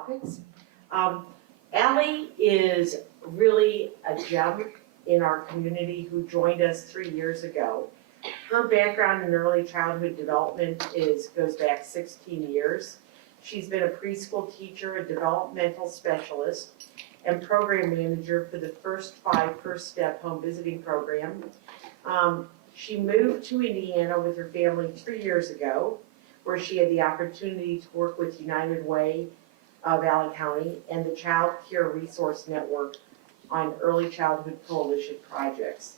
topics. Allie is really a gem in our community who joined us 3 years ago. Her background in early childhood development goes back 16 years. She's been a preschool teacher, a developmental specialist, and program manager for the first 5 First Step home visiting program. She moved to Indiana with her family 3 years ago, where she had the opportunity to work with United Way of Allie County and the Child Care Resource Network on early childhood coalition projects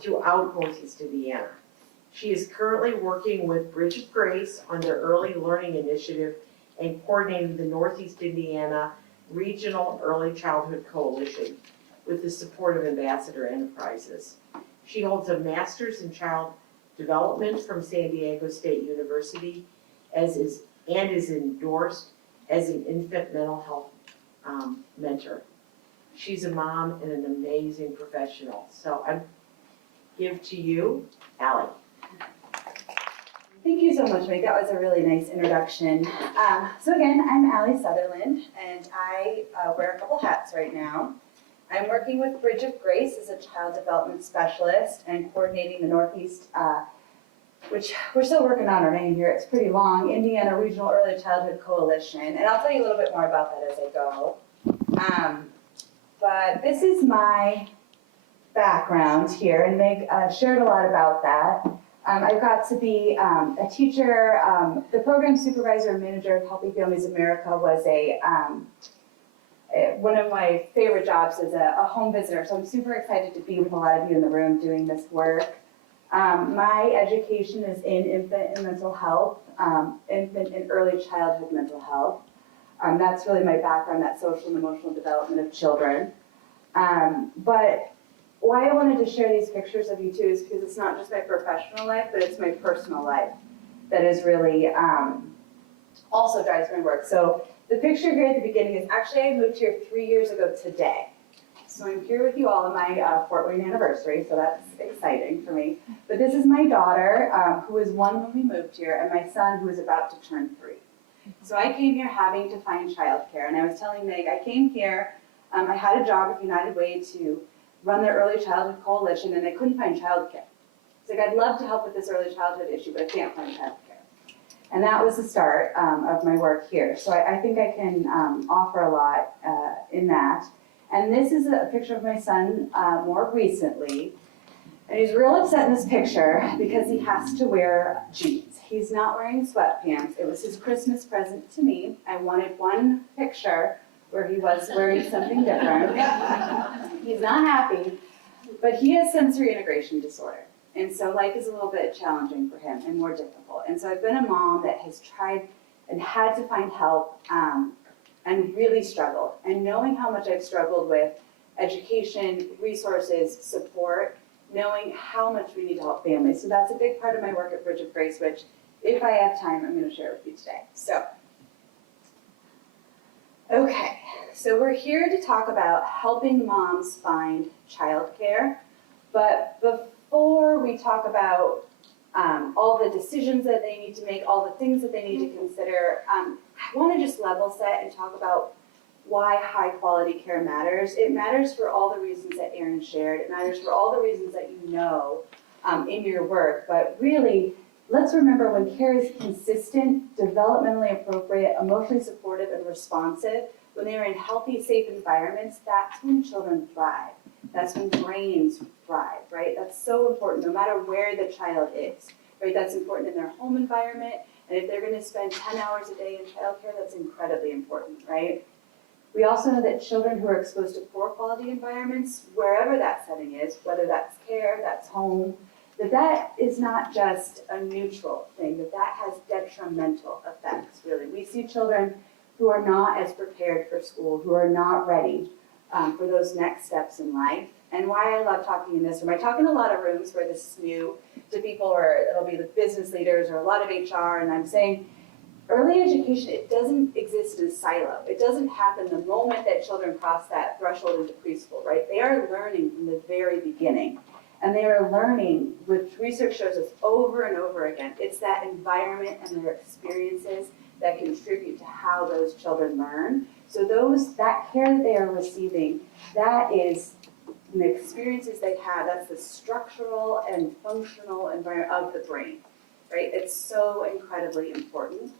throughout Northeast Indiana. She is currently working with Bridge of Grace on their Early Learning Initiative and coordinating the Northeast Indiana Regional Early Childhood Coalition with the support of Ambassador Enterprises. She holds a master's in child development from San Diego State University and is endorsed as an infant mental health mentor. She's a mom and an amazing professional. So I give to you, Allie. Thank you so much, Meg. That was a really nice introduction. So again, I'm Allie Sutherland, and I wear a couple hats right now. I'm working with Bridge of Grace as a child development specialist and coordinating the Northeast, which we're still working on our name here. It's pretty long, Indiana Regional Early Childhood Coalition. And I'll tell you a little bit more about that as I go. But this is my background here, and Meg shared a lot about that. I got to be a teacher. The program supervisor and manager of Healthy Families America was one of my favorite jobs as a home visitor. So I'm super excited to be with a lot of you in the room doing this work. My education is in infant and mental health, infant and early childhood mental health. That's really my background, that social and emotional development of children. But why I wanted to share these pictures of you too is because it's not just my professional life, but it's my personal life that is really also drives my work. So the picture here at the beginning is actually I moved here 3 years ago today. So I'm here with you all on my Fort Wayne anniversary, so that's exciting for me. But this is my daughter, who was 1 when we moved here, and my son, who is about to turn 3. So I came here having to find childcare, and I was telling Meg, I came here, I had a job with United Way to run their early childhood coalition, and I couldn't find childcare. So like, I'd love to help with this early childhood issue, but I can't find childcare. And that was the start of my work here. So I think I can offer a lot in that. And this is a picture of my son more recently. And he's real upset in this picture because he has to wear jeans. He's not wearing sweatpants. It was his Christmas present to me. I wanted one picture where he was wearing something different. He's not happy, but he has sensory integration disorder. And so life is a little bit challenging for him and more difficult. And so I've been a mom that has tried and had to find help and really struggled. And knowing how much I've struggled with education, resources, support, knowing how much we need to help families. So that's a big part of my work at Bridge of Grace, which if I have time, I'm going to share with you today. So, okay, so we're here to talk about helping moms find childcare. But before we talk about all the decisions that they need to make, all the things that they need to consider, I want to just level set and talk about why high quality care matters. It matters for all the reasons that Erin shared. It matters for all the reasons that you know in your work. But really, let's remember when care is consistent, developmentally appropriate, emotionally supportive, and responsive, when they're in healthy, safe environments, that's when children thrive. That's when brains thrive, right? That's so important, no matter where the child is, right? That's important in their home environment. And if they're going to spend 10 hours a day in childcare, that's incredibly important, right? We also know that children who are exposed to poor quality environments, wherever that setting is, whether that's care, that's home, that is not just a neutral thing, that has detrimental effects, really. We see children who are not as prepared for school, who are not ready for those next steps in life. And why I love talking in this room, I talk in a lot of rooms where this is new to people, or it'll be the business leaders or a lot of HR, and I'm saying, early education, it doesn't exist in a silo. It doesn't happen the moment that children cross that threshold into preschool, right? They are learning from the very beginning. And they are learning, which research shows us over and over again, it's that environment and their experiences that contribute to how those children learn. So that care that they are receiving, that is the experiences they have, that's the structural and functional environment of the brain, right? It's so incredibly important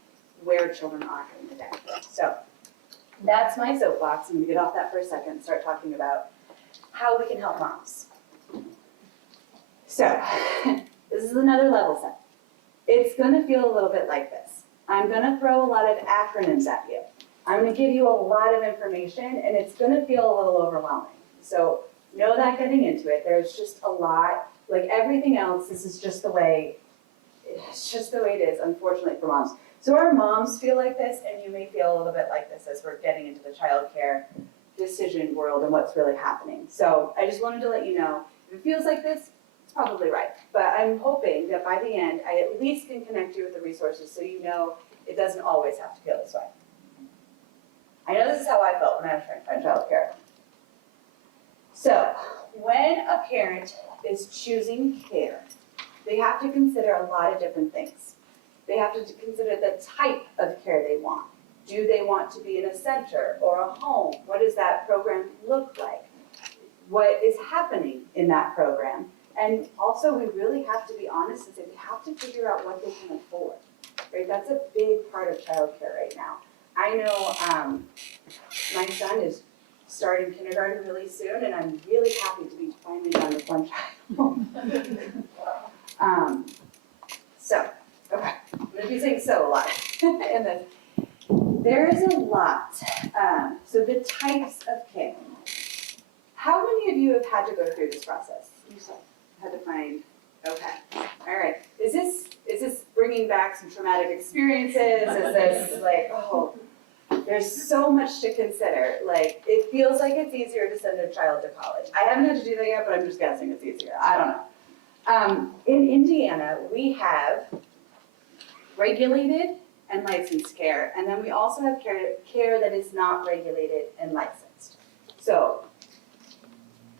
where children are in the day. So that's my soapbox. I'm gonna get off that for a second and start talking about how we can help moms. So this is another level set. It's gonna feel a little bit like this. I'm gonna throw a lot of acronyms at you. I'm gonna give you a lot of information and it's gonna feel a little overwhelming. So know that getting into it, there's just a lot, like everything else, this is just the way, it's just the way it is, unfortunately for moms. So our moms feel like this, and you may feel a little bit like this as we're getting into the childcare decision world and what's really happening. So I just wanted to let you know, if it feels like this, it's probably right. But I'm hoping that by the end, I at least can connect you with the resources so you know it doesn't always have to feel this way. I know this is how I felt when I was trying to find childcare. So when a parent is choosing care, they have to consider a lot of different things. They have to consider the type of care they want. Do they want to be in a center or a home? What does that program look like? What is happening in that program? And also, we really have to be honest and say we have to figure out what they can afford. Right? That's a big part of childcare right now. I know my son is starting kindergarten really soon, and I'm really happy to be finally done with one child. Okay, I'm going to be saying so a lot in this. There is a lot. So the types of care. How many of you have had to go through this process? You had to find. Okay. All right. Is this bringing back some traumatic experiences? Is this like, oh, there's so much to consider. Like, it feels like it's easier to send a child to college. I haven't had to do that yet, but I'm just guessing it's easier. I don't know. In Indiana, we have regulated and licensed care, and then we also have care that is not regulated and licensed. So,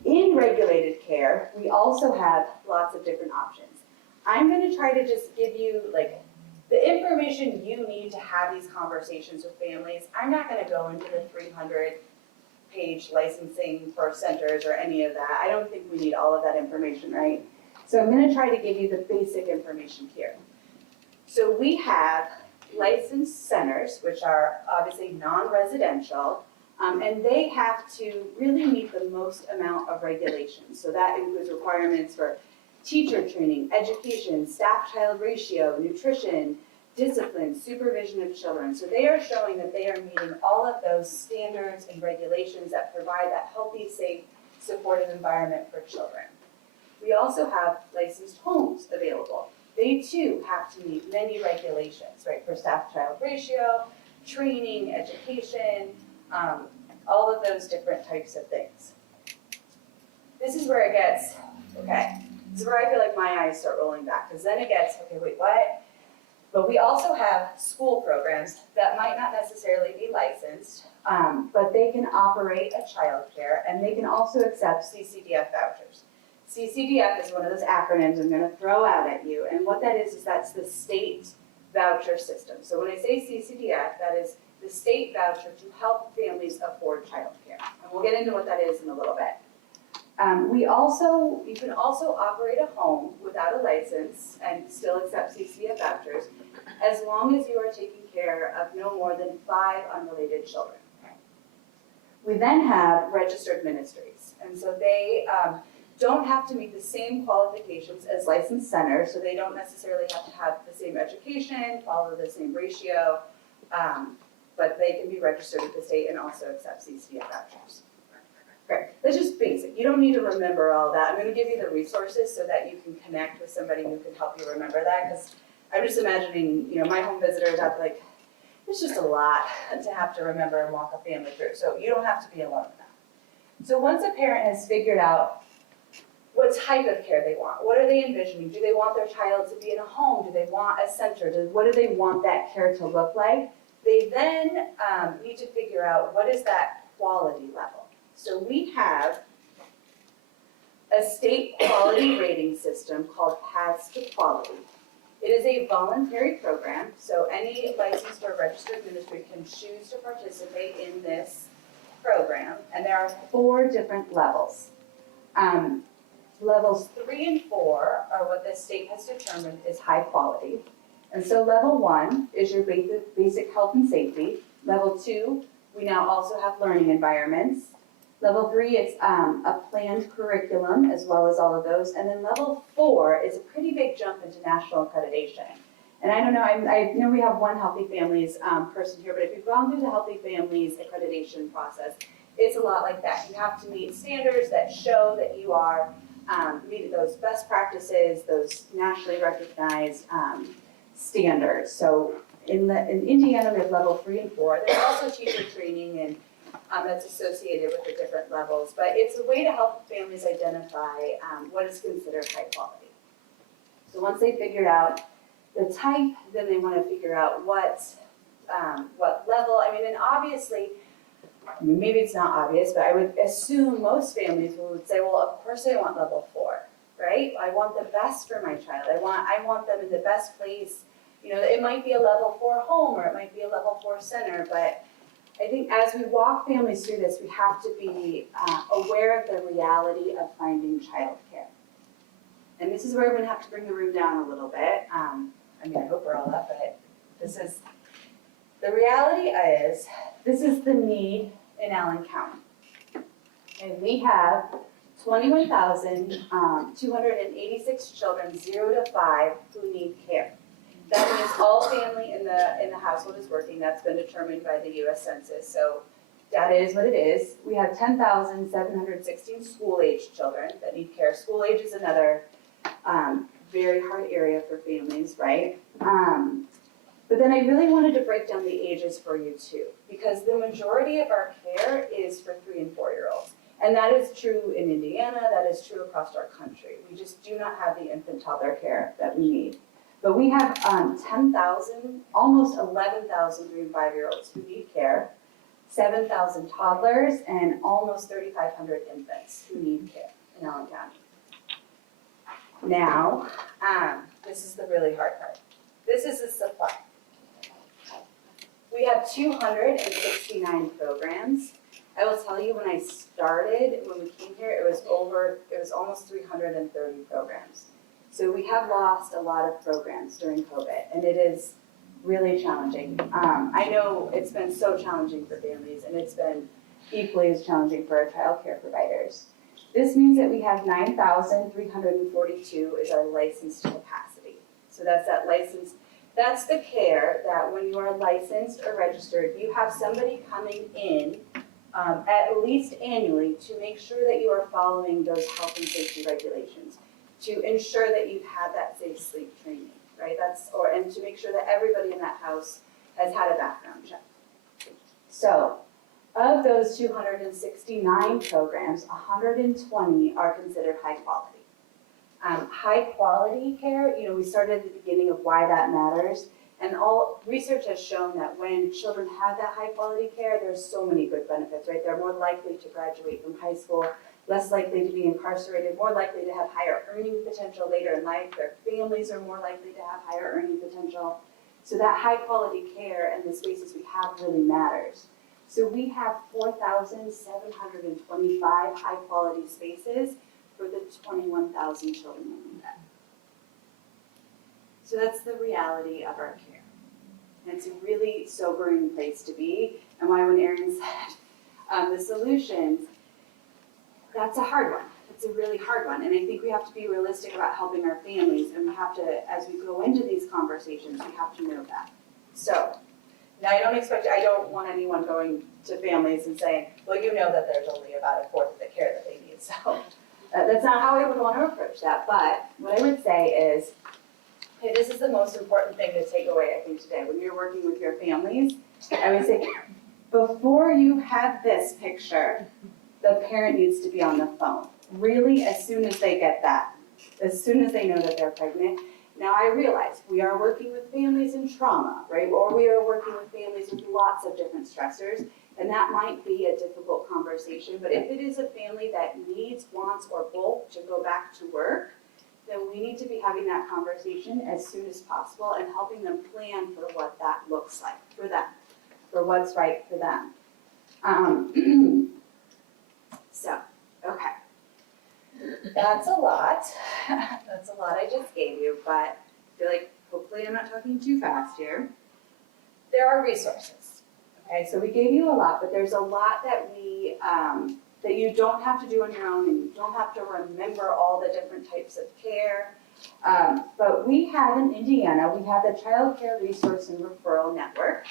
in regulated care, we also have lots of different options. I'm going to try to just give you like the information you need to have these conversations with families. I'm not going to go into the 300-page licensing for centers or any of that. I don't think we need all of that information, right? So I'm going to try to give you the basic information here. So we have licensed centers, which are obviously non-residential, and they have to really meet the most amount of regulations. So that includes requirements for teacher training, education, staff-child ratio, nutrition, discipline, supervision of children. So they are showing that they are meeting all of those standards and regulations that provide that healthy, safe, supportive environment for children. We also have licensed homes available. They too have to meet many regulations, right, for staff-child ratio, training, education, all of those different types of things. This is where it gets, okay, this is where I feel like my eyes start rolling back, because then it gets, okay, wait, what? But we also have school programs that might not necessarily be licensed, but they can operate a childcare, and they can also accept CCDF vouchers. CCDF is one of those acronyms I'm going to throw out at you, and what that is that's the state voucher system. So when I say CCDF, that is the state voucher to help families afford childcare, and we'll get into what that is in a little bit. You can also operate a home without a license and still accept CCDF vouchers, as long as you are taking care of no more than 5 unrelated children. We then have registered ministries, and so they don't have to meet the same qualifications as licensed centers, so they don't necessarily have to have the same education, follow the same ratio, but they can be registered with the state and also accept CCDF vouchers. Great, that's just basic. You don't need to remember all that. I'm going to give you the resources so that you can connect with somebody who can help you remember that, because I'm just imagining, my home visitors have it's just a lot to have to remember and walk a family through, so you don't have to be alone in that. So once a parent has figured out what type of care they want, what are they envisioning? Do they want their child to be in a home? Do they want a center? What do they want that care to look like? They then need to figure out what is that quality level. So we have a state quality rating system called Paths to Quality. It is a voluntary program, so any licensed or registered ministry can choose to participate in this program, and there are 4 different levels. Levels 3 and 4 are what the state has determined is high quality. And so level 1 is your basic health and safety. Level 2, we now also have learning environments. Level 3, it's a planned curriculum as well as all of those. And then level 4 is a pretty big jump into national accreditation. And I don't know, I know we have one Healthy Families person here, but if you've gone through the Healthy Families accreditation process, it's a lot like that. You have to meet standards that show that you are meeting those best practices, those nationally recognized standards. So in Indiana, we have level 3 and 4. There's also teacher training and that's associated with the different levels, but it's a way to help families identify what is considered high quality. So once they figured out the type, then they want to figure out what level. I mean, and obviously, maybe it's not obvious, but I would assume most families would say, well, of course I want level 4, right? I want the best for my child. I want them in the best place. You know, it might be a level 4 home or it might be a level 4 center, but I think as we walk families through this, we have to be aware of the reality of finding childcare. And this is where we're going to have to bring the room down a little bit. I mean, I hope we're all up, but the reality is, this is the need in Allen County. And we have 21,286 children, 0 to 5, who need care. That means all family in the household is working. That's been determined by the U.S. Census. So data is what it is. We have 10,716 school-aged children that need care. School age is another very hard area for families, right? But then I really wanted to break down the ages for you too, because the majority of our care is for 3 and 4-year-olds. And that is true in Indiana, that is true across our country. We just do not have the infant toddler care that we need. But we have 10,000, almost 11,000 3 and 5-year-olds who need care, 7,000 toddlers, and almost 3,500 infants who need care in Allen County. Now, this is the really hard part. This is the supply. We have 269 programs. I will tell you, when I started, when we came here, it was almost 330 programs. So we have lost a lot of programs during COVID, and it is really challenging. I know it's been so challenging for families, and it's been equally as challenging for our child care providers. This means that we have 9,342 is our licensed capacity. So that's that license. That's the care that when you are licensed or registered, you have somebody coming in at least annually to make sure that you are following those health and safety regulations, to ensure that you've had that safe sleep training, right? And to make sure that everybody in that house has had a background check. So, of those 269 programs, 120 are considered high quality. High quality care, we started at the beginning of why that matters, and all research has shown that when children have that high quality care, there's so many good benefits, right? They're more likely to graduate from high school, less likely to be incarcerated, more likely to have higher earning potential later in life. Their families are more likely to have higher earning potential. So that high quality care and the spaces we have really matters. So we have 4,725 high quality spaces for the 21,000 children that need that. So that's the reality of our care. And it's a really sobering place to be. And why when Erin said the solutions, that's a hard one. It's a really hard one. And I think we have to be realistic about helping our families, and we have to, as we go into these conversations, we have to know that. So, now I don't want anyone going to families and saying, well, you know that there's only about a fourth of the care that they need. So, that's not how I would want to approach that. But what I would say is, okay, this is the most important thing to take away, I think, today. When you're working with your families, I would say, before you have this picture, the parent needs to be on the phone. Really, as soon as they get that, as soon as they know that they're pregnant. Now, I realize we are working with families in trauma, right? Or we are working with families with lots of different stressors, and that might be a difficult conversation. But if it is a family that needs, wants, or both to go back to work, then we need to be having that conversation as soon as possible and helping them plan for what that looks like for them, for what's right for them. So, okay. That's a lot. That's a lot I just gave you, but I feel like hopefully I'm not talking too fast here. There are resources. Okay, so we gave you a lot, but there's a lot that that you don't have to do on your own, and you don't have to remember all the different types of care. But we have in Indiana, we have the Child Care Resource and Referral Network.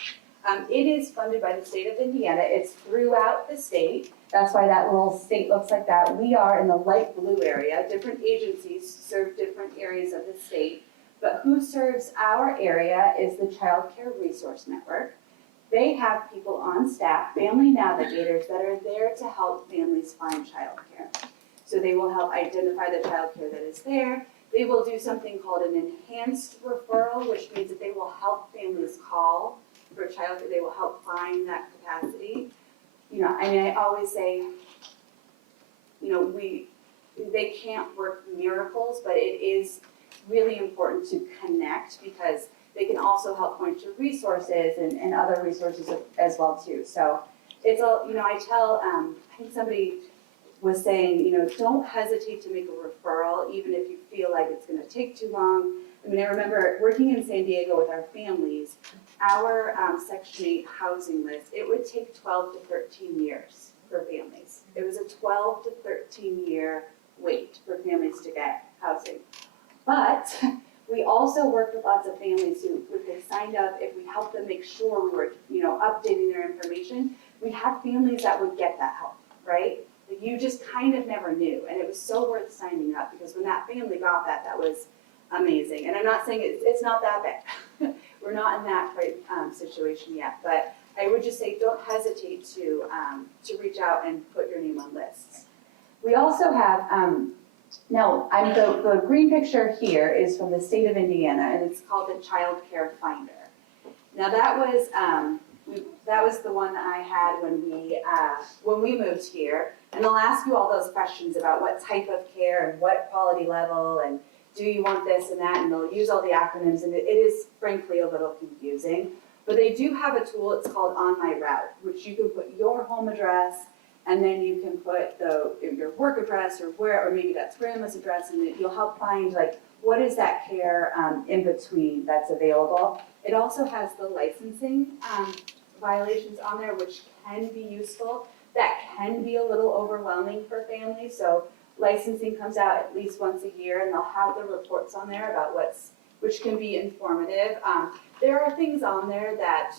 It is funded by the state of Indiana. It's throughout the state. That's why that little state looks like that. We are in the light blue area. Different agencies serve different areas of the state. But who serves our area is the Child Care Resource Network. They have people on staff, family navigators, that are there to help families find childcare. So they will help identify the childcare that is there. They will do something called an enhanced referral, which means that they will help families call for childcare. They will help find that capacity. You know, I mean, I always say, you know, they can't work miracles, but it is really important to connect because they can also help point to resources and other resources as well too. So it's a, you know, I think somebody was saying, you know, don't hesitate to make a referral even if you feel like it's gonna take too long. I mean, I remember working in San Diego with our families, our Section 8 housing list, it would take 12 to 13 years for families. It was a 12 to 13 year wait for families to get housing. But we also worked with lots of families who, if they signed up, if we helped them make sure we were, you know, updating their information, we had families that would get that help, right? That you just kind of never knew, and it was so worth signing up because when that family got that, that was amazing. And I'm not saying it's not that bad. We're not in that situation yet, but I would just say don't hesitate to reach out and put your name on lists. We also have. Now, the green picture here is from the state of Indiana, and it's called the Child Care Finder. Now, that was the one that I had when we moved here, and they'll ask you all those questions about what type of care and what quality level, and do you want this and that, and they'll use all the acronyms, and it is frankly a little confusing. But they do have a tool, it's called On My Route, which you can put your home address, and then you can put your work address or maybe that's grandma's address, and you'll help find like what is that care in between that's available. It also has the licensing violations on there, which can be useful. That can be a little overwhelming for families. So licensing comes out at least once a year, and they'll have the reports on there about which can be informative. There are things on there that.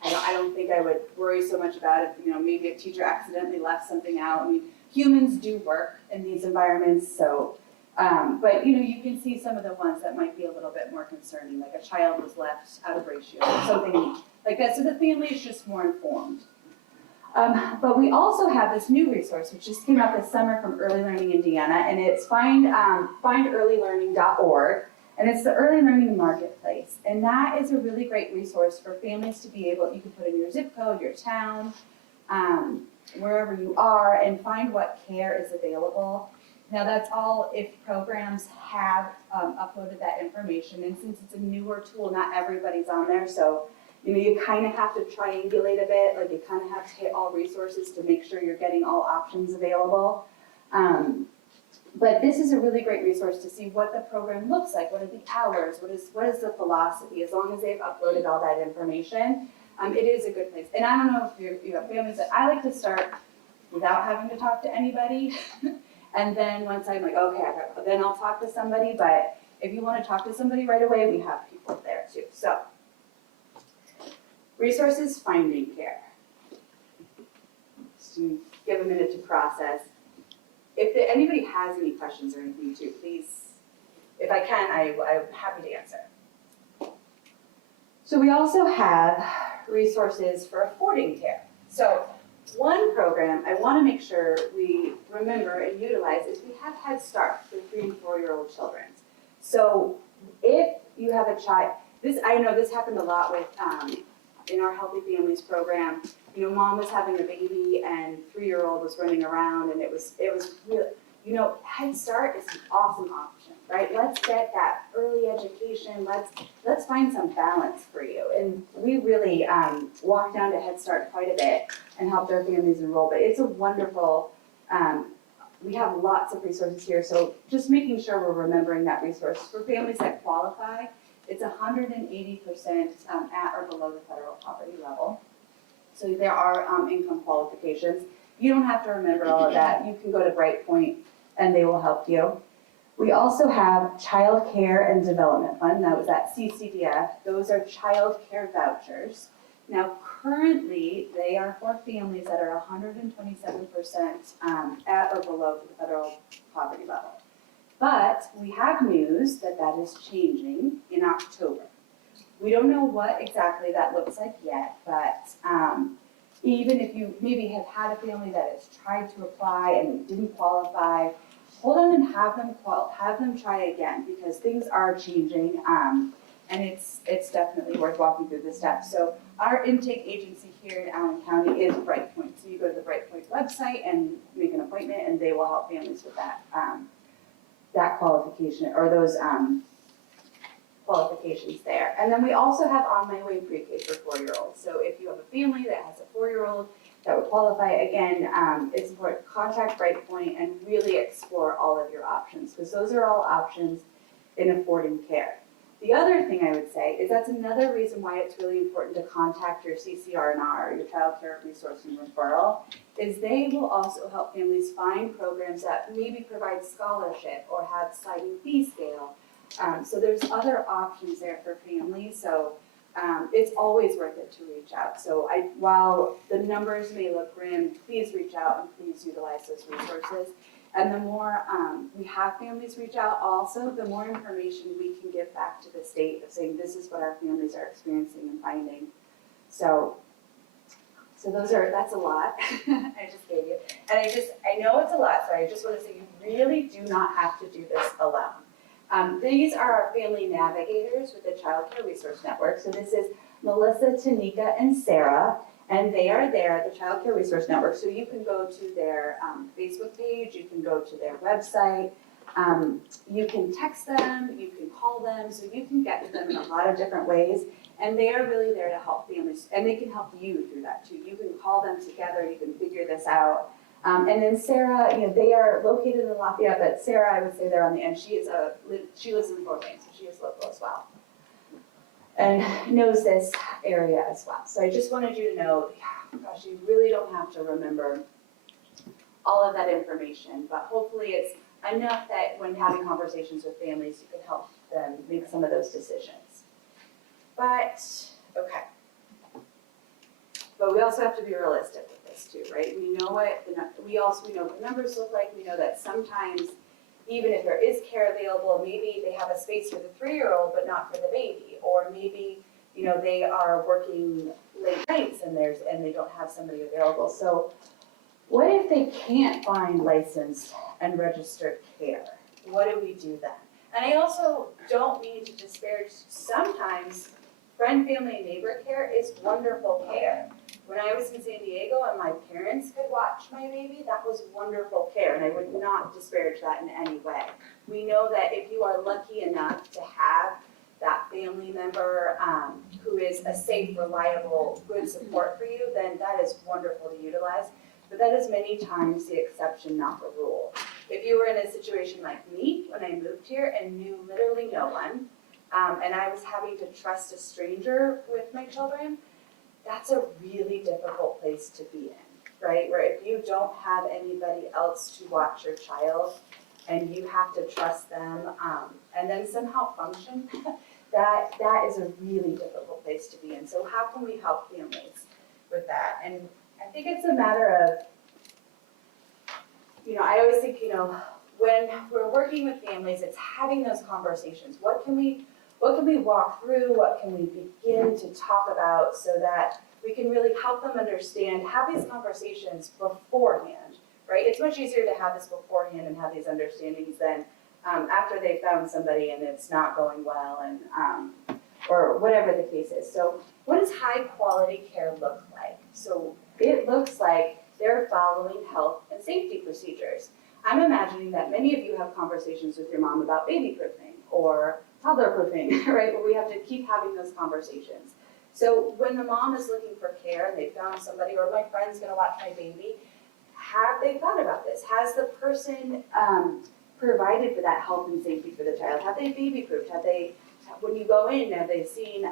I don't think I would worry so much about it. You know, maybe a teacher accidentally left something out. I mean, humans do work in these environments, so, but you know, you can see some of the ones that might be a little bit more concerning, like a child was left out of ratio or something like that, so the family is just more informed. But we also have this new resource, which just came out this summer from Early Learning Indiana, and it's findearlylearning.org. And it's the Early Learning Marketplace. And that is a really great resource for families to be able, you can put in your zip code, your town, wherever you are, and find what care is available. Now that's all if programs have uploaded that information. And since it's a newer tool, not everybody's on there. So, you know, you kind of have to triangulate a bit. Like you kind of have to hit all resources to make sure you're getting all options available. But this is a really great resource to see what the program looks like, what are the hours, what is the philosophy, as long as they've uploaded all that information. It is a good place. And I don't know if you have families that I like to start without having to talk to anybody. And then once I'm like, okay, then I'll talk to somebody. But if you want to talk to somebody right away, we have people there too. So, resources, finding care. Just to give a minute to process. If anybody has any questions or anything too, please, if I can, I'm happy to answer. So we also have resources for affording care. So one program I want to make sure we remember and utilize is we have Head Start for 3 and 4-year-old children. So if you have a child, I know this happened a lot with in our Healthy Families program. You know, mom was having a baby and 3-year-old was running around, and it was really, Head Start is an awesome option, right? Let's get that early education, let's find some balance for you. And we really walked down to Head Start quite a bit and helped our families enroll, but it's a wonderful, we have lots of resources here, so just making sure we're remembering that resource. For families that qualify, it's 180% at or below the federal poverty level. So there are income qualifications. You don't have to remember all of that. You can go to Brightpoint and they will help you. We also have Child Care and Development Fund. That was at CCDF. Those are child care vouchers. Now currently they are for families that are 127% at or below the federal poverty level. But we have news that that is changing in October. We don't know what exactly that looks like yet, but even if you maybe have had a family that has tried to apply and didn't qualify, hold on and have them try again, because things are changing, and it's definitely worth walking through the steps. So our intake agency here in Allen County is Brightpoint. So you go to the Brightpoint website and make an appointment, and they will help families with that that qualification or those qualifications there. And then we also have On My Way pre-K for 4-year-olds. So if you have a family that has a 4-year-old that would qualify, again, it's important to contact Brightpoint and really explore all of your options, because those are all options in affording care. The other thing I would say is that's another reason why it's really important to contact your CCR&R, your Child Care Resource and Referral, is they will also help families find programs that maybe provide scholarship or have sliding fee scale. So there's other options there for families, so it's always worth it to reach out. So while the numbers may look grim, please reach out and please utilize those resources. And the more we have families reach out also, the more information we can give back to the state of saying this is what our families are experiencing and finding. So that's a lot I just gave you. And I know it's a lot, so I just want to say you really do not have to do this alone. These are our family navigators with the Child Care Resource Network. So this is Melissa, Tanika, and Sarah, and they are there at the Child Care Resource Network. So you can go to their Facebook page, you can go to their website, you can text them, you can call them, so you can get to them in a lot of different ways. And they are really there to help families, and they can help you through that too. You can call them together, you can figure this out. And then Sarah, they are located in Lafayette, but Sarah, I would say they're on the end. She lives in Fort Wayne, so she is local as well, and knows this area as well. So I just wanted you to know, gosh, you really don't have to remember all of that information, but hopefully it's enough that when having conversations with families, you can help them make some of those decisions. But, okay. But we also have to be realistic with this too, right? We know what we know what the numbers look like. We know that sometimes, even if there is care available, maybe they have a space for the 3-year-old but not for the baby, or maybe they are working late nights and they don't have somebody available. So, what if they can't find licensed and registered care? What do we do then? And I also don't mean to disparage. Sometimes friend, family, and neighbor care is wonderful care. When I was in San Diego and my parents could watch my baby, that was wonderful care, and I would not disparage that in any way. We know that if you are lucky enough to have that family member who is a safe, reliable, good support for you, then that is wonderful to utilize. But that is many times the exception, not the rule. If you were in a situation like me when I moved here and knew literally no one, and I was having to trust a stranger with my children, that's a really difficult place to be in, right? Where if you don't have anybody else to watch your child and you have to trust them and then somehow function, that is a really difficult place to be in. So how can we help families with that? And I think it's a matter of, I always think, when we're working with families, it's having those conversations. What can we walk through? What can we begin to talk about so that we can really help them understand, have these conversations beforehand, right? It's much easier to have this beforehand and have these understandings than after they found somebody and it's not going well and or whatever the case is. So what does high quality care look like? So it looks like they're following health and safety procedures. I'm imagining that many of you have conversations with your mom about baby proofing or toddler proofing, right? Where we have to keep having those conversations. So when the mom is looking for care and they found somebody, or my friend's gonna watch my baby, have they thought about this? Has the person provided for that health and safety for the child? Have they baby proofed? Have they, when you go in, have they seen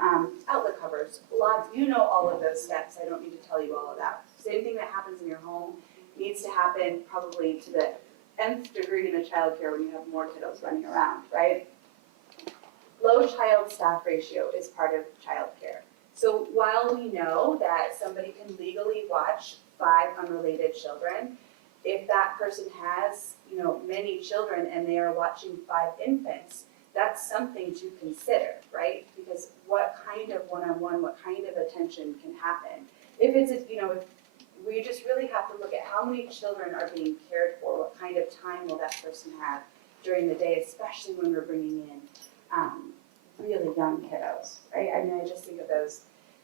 outlet covers? Lots, you know all of those steps. I don't need to tell you all of that. Same thing that happens in your home needs to happen probably to the nth degree in a childcare when you have more kiddos running around, right? Low child staff ratio is part of childcare. So while we know that somebody can legally watch 5 unrelated children, if that person has, many children and they are watching 5 infants, that's something to consider, right? Because what kind of one-on-one, what kind of attention can happen? If it's, if we just really have to look at how many children are being cared for, what kind of time will that person have during the day, especially when we're bringing in really young kiddos, right? I mean, I just think of those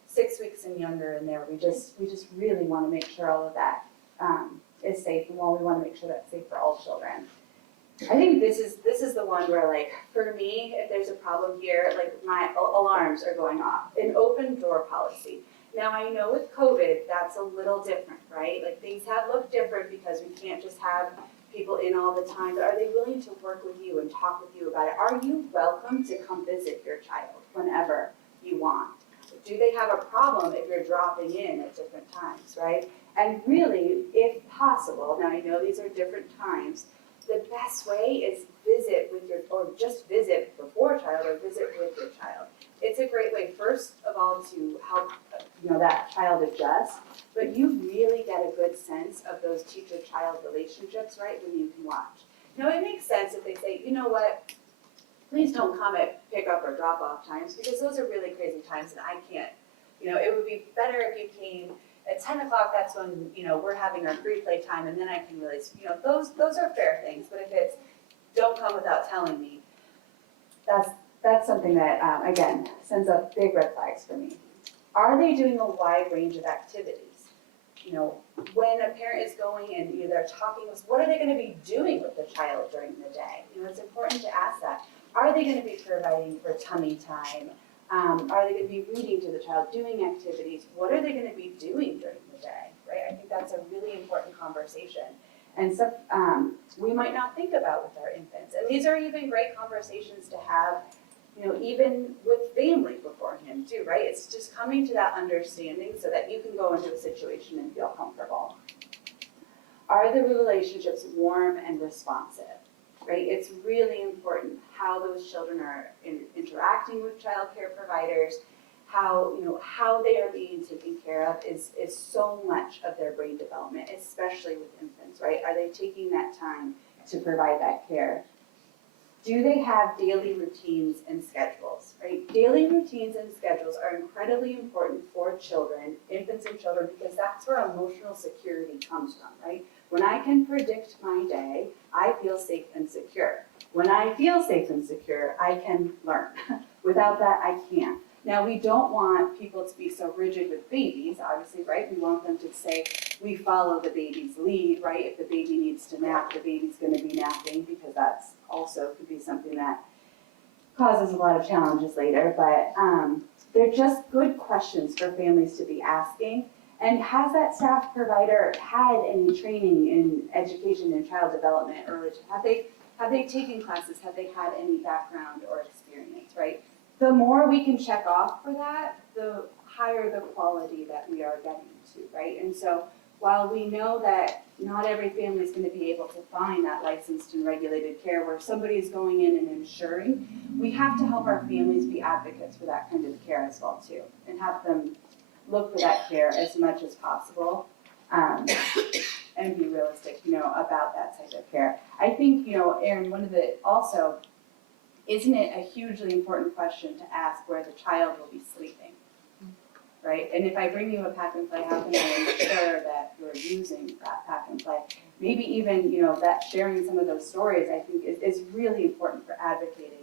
6 weeks and younger in there. We just really want to make sure all of that is safe, and while we want to make sure that's safe for all children. I think this is the one where, like, for me, if there's a problem here, like, my alarms are going off. An open door policy. Now, I know with COVID, that's a little different, right? Like, things have looked different because we can't just have people in all the time, but are they willing to work with you and talk with you about it? Are you welcome to come visit your child whenever you want? Do they have a problem if you're dropping in at different times, right? And really, if possible, now I know these are different times, the best way is visit with or just visit before child or visit with your child. It's a great way, first of all, to help that child adjust, but you really get a good sense of those teacher-child relationships, right, when you can watch. Now, it makes sense if they say, you know what, please don't come at pick-up or drop-off times, because those are really crazy times and I can't. It would be better if you came at 10 o'clock, that's when, we're having our free play time, and then I can really, those are fair things, but if it's, don't come without telling me, that's something that, again, sends up big red flags for me. Are they doing a wide range of activities? When a parent is going and they're talking, what are they going to be doing with the child during the day? It's important to ask that. Are they going to be providing for tummy time? Are they going to be reading to the child, doing activities? What are they going to be doing during the day, right? I think that's a really important conversation. And so we might not think about with our infants. And these are even great conversations to have, even with family beforehand too, right? It's just coming to that understanding so that you can go into a situation and feel comfortable. Are the relationships warm and responsive? Right? It's really important how those children are interacting with child care providers, how they are being taken care of is so much of their brain development, especially with infants, right? Are they taking that time to provide that care? Do they have daily routines and schedules, right? Daily routines and schedules are incredibly important for children, infants and children, because that's where emotional security comes from, right? When I can predict my day, I feel safe and secure. When I feel safe and secure, I can learn. Without that, I can't. Now, we don't want people to be so rigid with babies, obviously, right? We want them to say, we follow the baby's lead, right? If the baby needs to nap, the baby's going to be napping, because that's also could be something that causes a lot of challenges later. But they're just good questions for families to be asking. And has that staff provider had any training in education and child development early? Have they taken classes? Have they had any background or experience, right? The more we can check off for that, the higher the quality that we are getting to, right? And so while we know that not every family is going to be able to find that licensed and regulated care where somebody is going in and ensuring, we have to help our families be advocates for that kind of care as well too, and have them look for that care as much as possible, and be realistic, about that type of care. I think, Erin, one of the, also, isn't it a hugely important question to ask where the child will be sleeping, right? And if I bring you a pack and play, how can I ensure that you're using that pack and play? Maybe even, that sharing some of those stories, I think is really important for advocating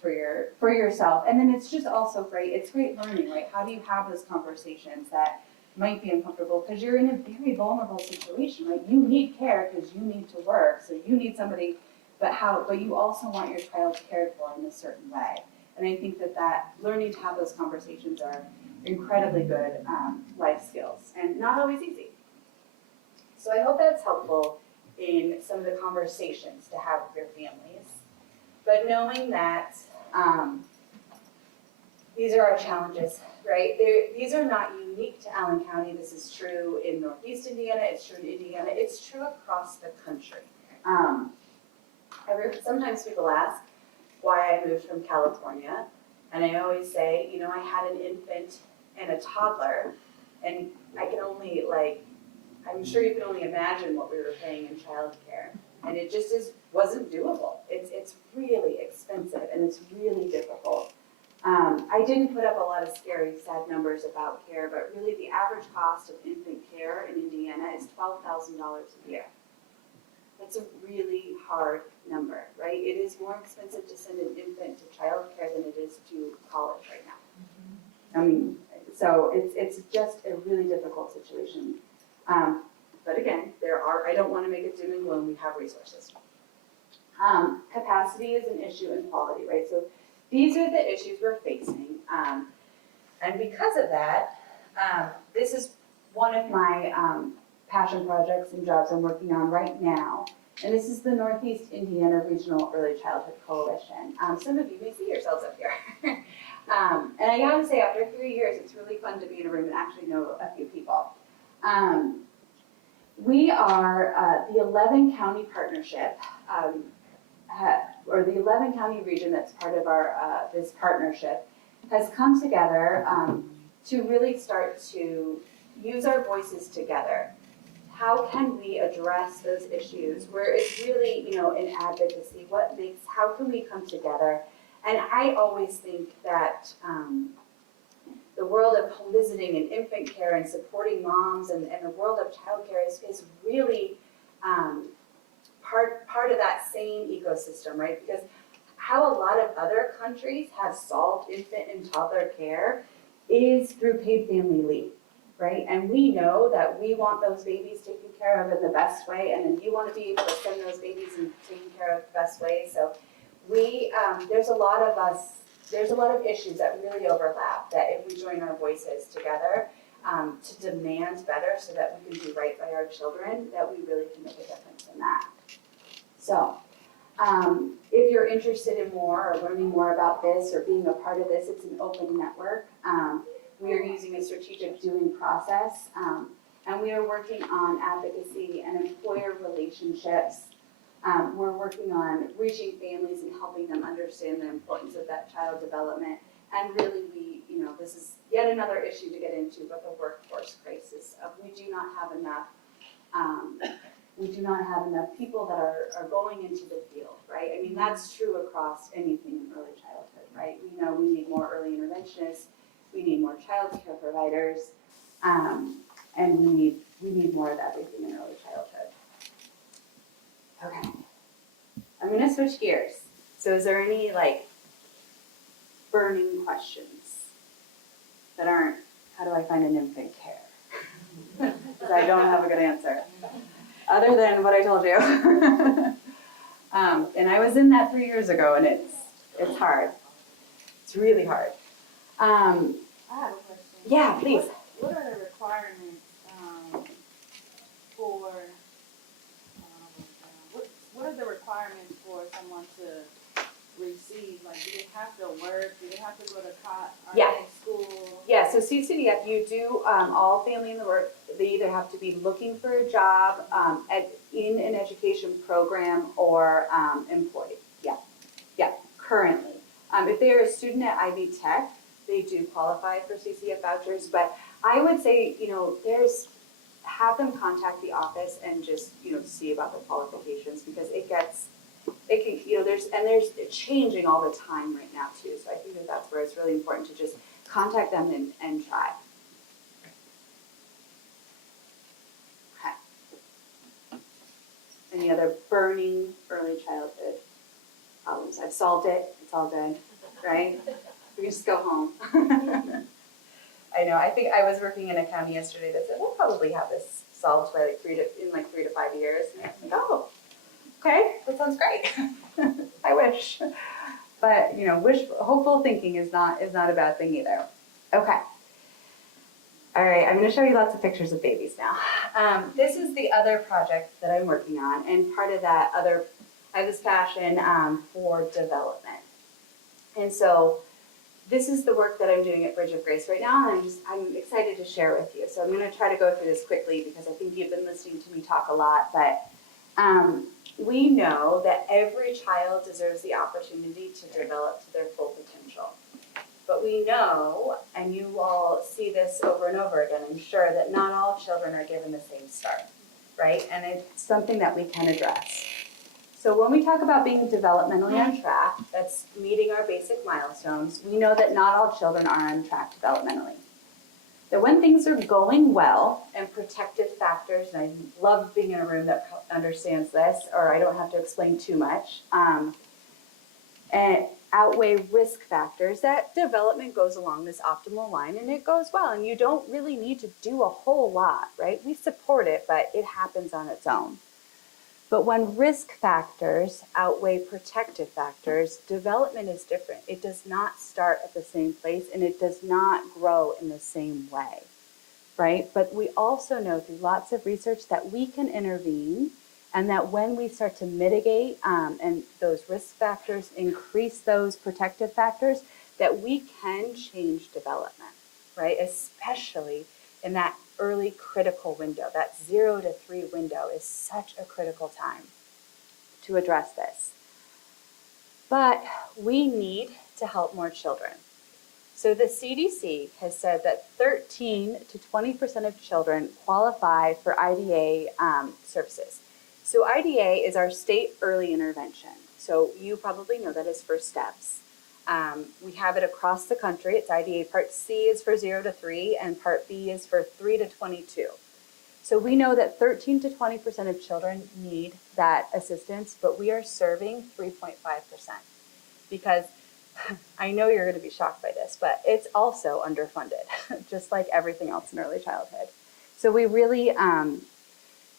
for yourself. And then it's just also great, it's great learning, right? How do you have those conversations that might be uncomfortable because you're in a very vulnerable situation, right? You need care because you need to work, so you need somebody, but you also want your child cared for in a certain way. And I think that learning to have those conversations are incredibly good life skills and not always easy. So I hope that's helpful in some of the conversations to have with your families. But knowing that these are our challenges, right? These are not unique to Allen County. This is true in Northeast Indiana. It's true in Indiana. It's true across the country. Sometimes people ask why I moved from California, and I always say, I had an infant and a toddler, and I can only I'm sure you can only imagine what we were paying in childcare, and it just wasn't doable. It's really expensive and it's really difficult. I didn't put up a lot of scary, sad numbers about care, but really the average cost of infant care in Indiana is $12,000 a year. That's a really hard number, right? It is more expensive to send an infant to childcare than it is to college right now. I mean, so it's just a really difficult situation. But again, I don't want to make it doom and gloom. We have resources. Capacity is an issue and quality, right? So these are the issues we're facing. And because of that, this is one of my passion projects and jobs I'm working on right now. And this is the Northeast Indiana Regional Early Childhood Coalition. Some of you may see yourselves up here. And I gotta say, after 3 years, it's really fun to be in a room and actually know a few people. We are the 11 county partnership, or the 11 county region that's part of our this partnership has come together to really start to use our voices together. How can we address those issues where it's really, an advocacy? How can we come together? And I always think that the world of home visiting and infant care and supporting moms and the world of childcare is really part of that same ecosystem, right? Because how a lot of other countries have solved infant and toddler care is through paid family leave, right? And we know that we want those babies taken care of in the best way, and then you want to be able to send those babies and taken care of the best way. So there's a lot of issues that really overlap, that if we join our voices together to demand better so that we can do right by our children, that we really can make a difference in that. So if you're interested in more or learning more about this or being a part of this, it's an open network. We are using a strategic doing process, and we are working on advocacy and employer relationships. We're working on reaching families and helping them understand the importance of that child development. And really, this is yet another issue to get into, but the workforce crisis of we do not have enough people that are going into the field, right? I mean, that's true across anything in early childhood, right? We know we need more early interventionists, we need more child care providers, and we need more of everything in early childhood. Okay, I'm gonna switch gears. So is there any burning questions that aren't, how do I find an infant care? Because I don't have a good answer, other than what I told you. And I was in that 3 years ago, and it's hard. It's really hard. I have a question. Yeah, please. What are the requirements for, what are the requirements for someone to receive? Like, do they have to work? Do they have to go to school? Yeah, so CCDF, you do, all family in the work, they either have to be looking for a job in an education program or employed. Yeah, currently. If they are a student at Ivy Tech, they do qualify for CCF vouchers, but I would say, have them contact the office and just, see about the qualifications, because there's changing all the time right now too. So I think that's where it's really important to just contact them and try. Okay. Any other burning early childhood problems? I've solved it. It's all good, right? We can just go home. I know. I think I was working in a county yesterday that said, we'll probably have this solved by like 3 to 5 years. And I was like, oh, okay, that sounds great. I wish. But, you know, hopeful thinking is not a bad thing either. Okay. All right, I'm gonna show you lots of pictures of babies now. This is the other project that I'm working on, and part of that I have this passion for development. And so this is the work that I'm doing at Bridge of Grace right now, and I'm excited to share with you. So I'm gonna try to go through this quickly because I think you've been listening to me talk a lot, but we know that every child deserves the opportunity to develop to their full potential. But we know, and you all see this over and over again, I'm sure, that not all children are given the same start, right? And it's something that we can address. So when we talk about being developmentally on track, that's meeting our basic milestones, we know that not all children are on track developmentally. That when things are going well and protective factors, and I love being in a room that understands this, or I don't have to explain too much, and outweigh risk factors, that development goes along this optimal line and it goes well, and you don't really need to do a whole lot, right? We support it, but it happens on its own. But when risk factors outweigh protective factors, development is different. It does not start at the same place and it does not grow in the same way, right? But we also know through lots of research that we can intervene, and that when we start to mitigate and those risk factors increase those protective factors, that we can change development, right? Especially in that early critical window. That 0 to 3 window is such a critical time to address this. But we need to help more children. So the CDC has said that 13 to 20% of children qualify for IDA services. So IDA is our state early intervention. So you probably know that as First Steps. We have it across the country. It's IDA. Part C is for 0 to 3, and Part B is for 3 to 22. So we know that 13 to 20% of children need that assistance, but we are serving 3.5%. Because I know you're going to be shocked by this, but it's also underfunded, just like everything else in early childhood. So we really,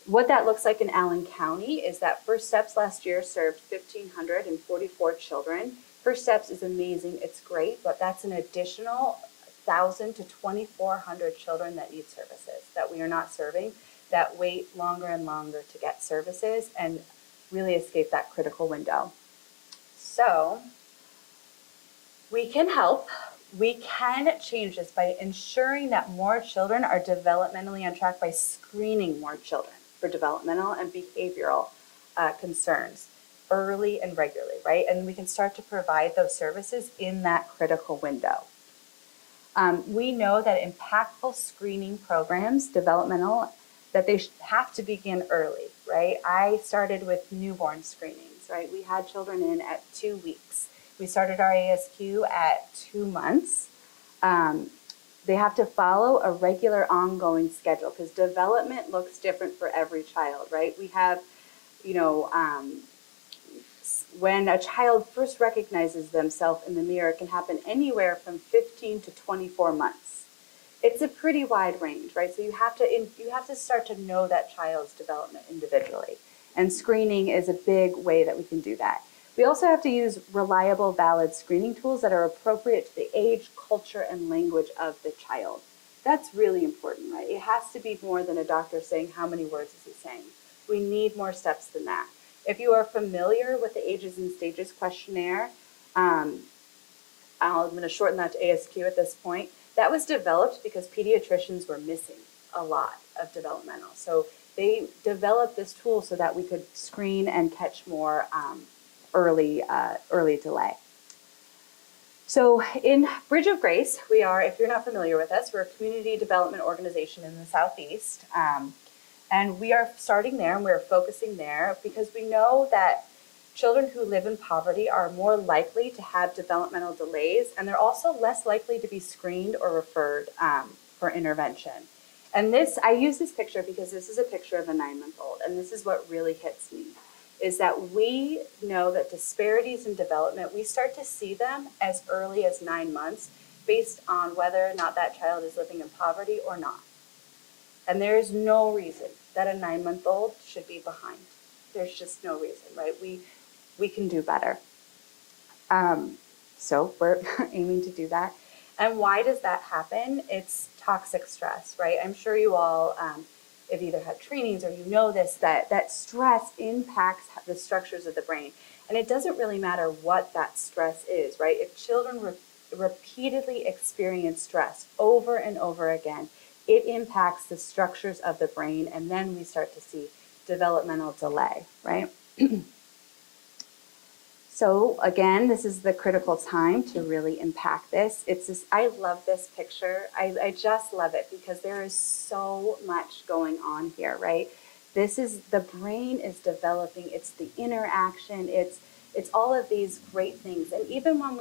what that looks like in Allen County is that First Steps last year served 1,544 children. First Steps is amazing, it's great, but that's an additional 1,000 to 2,400 children that need services that we are not serving, that wait longer and longer to get services and really escape that critical window. So we can help. We can change this by ensuring that more children are developmentally on track by screening more children for developmental and behavioral concerns early and regularly, right? And we can start to provide those services in that critical window. We know that impactful screening programs, developmental, that they have to begin early, right? I started with newborn screenings, right? We had children in at 2 weeks. We started our ASQ at 2 months. They have to follow a regular ongoing schedule because development looks different for every child, right? We have, when a child first recognizes themselves in the mirror, it can happen anywhere from 15 to 24 months. It's a pretty wide range, right? So you have to start to know that child's development individually. And screening is a big way that we can do that. We also have to use reliable, valid screening tools that are appropriate to the age, culture, and language of the child. That's really important, right? It has to be more than a doctor saying, how many words is he saying? We need more steps than that. If you are familiar with the Ages and Stages questionnaire, I'm going to shorten that to ASQ at this point. That was developed because pediatricians were missing a lot of developmental. So they developed this tool so that we could screen and catch more early delay. So in Bridge of Grace, we are, if you're not familiar with us, we're a community development organization in the Southeast. And we are starting there and we're focusing there because we know that children who live in poverty are more likely to have developmental delays, and they're also less likely to be screened or referred for intervention. And I use this picture because this is a picture of a 9-month-old, and this is what really hits me, is that we know that disparities in development, we start to see them as early as 9 months based on whether or not that child is living in poverty or not. And there is no reason that a 9-month-old should be behind. There's just no reason, right? We can do better. So we're aiming to do that. And why does that happen? It's toxic stress, right? I'm sure you all have either had trainings or you know this, that stress impacts the structures of the brain. And it doesn't really matter what that stress is, right? If children repeatedly experience stress over and over again, it impacts the structures of the brain, and then we start to see developmental delay, right? So again, this is the critical time to really impact this. It's this, I love this picture. I just love it because there is so much going on here, right? This is, the brain is developing, it's the interaction, it's all of these great things. And even when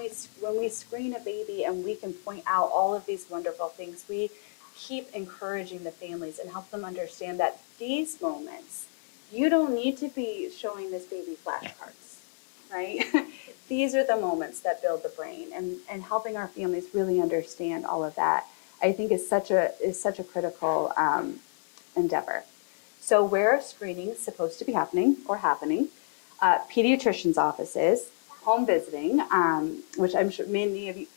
we screen a baby and we can point out all of these wonderful things, we keep encouraging the families and help them understand that these moments, you don't need to be showing this baby flashcards, right? These are the moments that build the brain, and helping our families really understand all of that, I think is such a critical endeavor. So where are screenings supposed to be happening, pediatricians' offices, home visiting, which I'm sure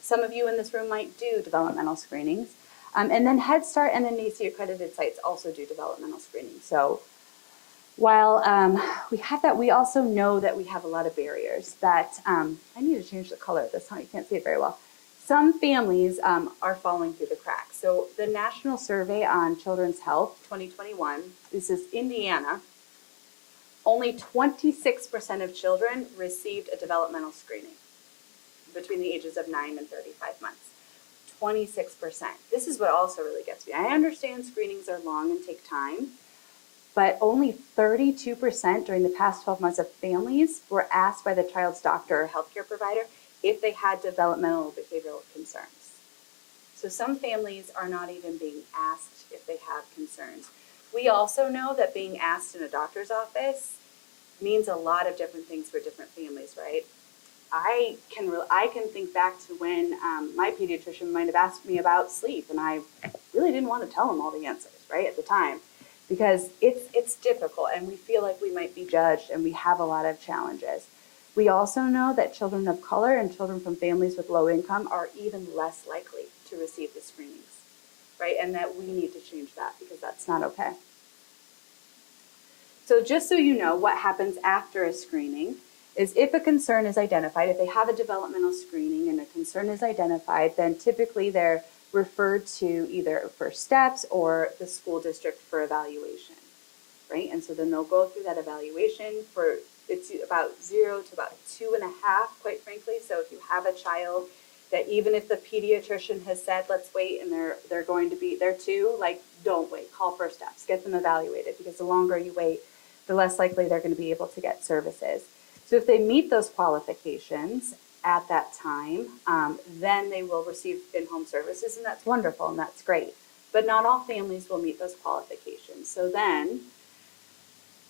some of you in this room might do developmental screenings, and then Head Start and the NACI accredited sites also do developmental screening. So while we have that, we also know that we have a lot of barriers that, I need to change the color of this, you can't see it very well. Some families are falling through the cracks. So the National Survey on Children's Health 2021, this is Indiana, only 26% of children received a developmental screening between the ages of 9 and 35 months. 26%. This is what also really gets me. I understand screenings are long and take time, but only 32% during the past 12 months of families were asked by the child's doctor or healthcare provider if they had developmental or behavioral concerns. So some families are not even being asked if they have concerns. We also know that being asked in a doctor's office means a lot of different things for different families, right? I can think back to when my pediatrician might have asked me about sleep, and I really didn't want to tell him all the answers, right, at the time, because it's difficult, and we feel like we might be judged, and we have a lot of challenges. We also know that children of color and children from families with low income are even less likely to receive the screenings, right, and that we need to change that because that's not okay. So just so you know, what happens after a screening is if a concern is identified, if they have a developmental screening and a concern is identified, then typically they're referred to either First Steps or the school district for evaluation, right? And so then they'll go through that evaluation it's about 0 to about 2.5, quite frankly. So if you have a child that even if the pediatrician has said, let's wait, and they're going to be there too, like, don't wait, call First Steps, get them evaluated, because the longer you wait, the less likely they're going to be able to get services. So if they meet those qualifications at that time, then they will receive in-home services, and that's wonderful and that's great. But not all families will meet those qualifications. So then,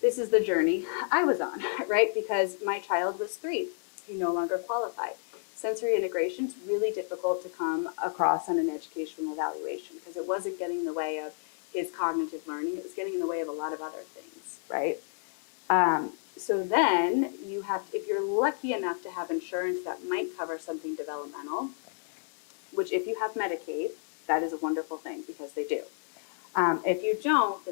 this is the journey I was on, right? Because my child was 3, he no longer qualified. Sensory integration is really difficult to come across on an educational evaluation because it wasn't getting in the way of his cognitive learning, it was getting in the way of a lot of other things, right? So then you have, if you're lucky enough to have insurance that might cover something developmental, which if you have Medicaid, that is a wonderful thing because they do. If you don't,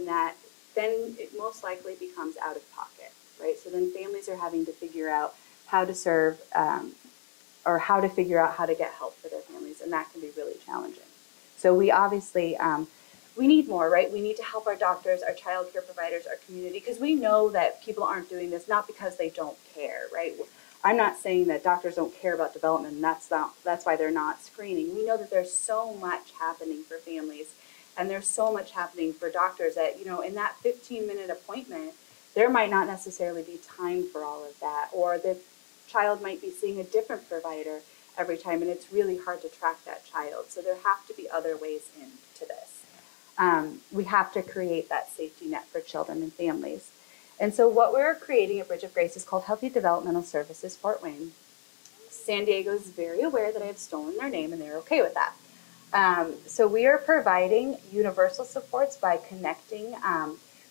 then it most likely becomes out of pocket, right? So then families are having to figure out how to serve or how to figure out how to get help for their families, and that can be really challenging. So we obviously, we need more, right? We need to help our doctors, our child care providers, our community, because we know that people aren't doing this not because they don't care, right? I'm not saying that doctors don't care about development, and that's why they're not screening. We know that there's so much happening for families, and there's so much happening for doctors that, in that 15-minute appointment, there might not necessarily be time for all of that, or the child might be seeing a different provider every time, and it's really hard to track that child. So there have to be other ways into this. We have to create that safety net for children and families. And so what we're creating at Bridge of Grace is called Healthy Developmental Services Fort Wayne. San Diego is very aware that I have stolen their name, and they're okay with that. So we are providing universal supports by connecting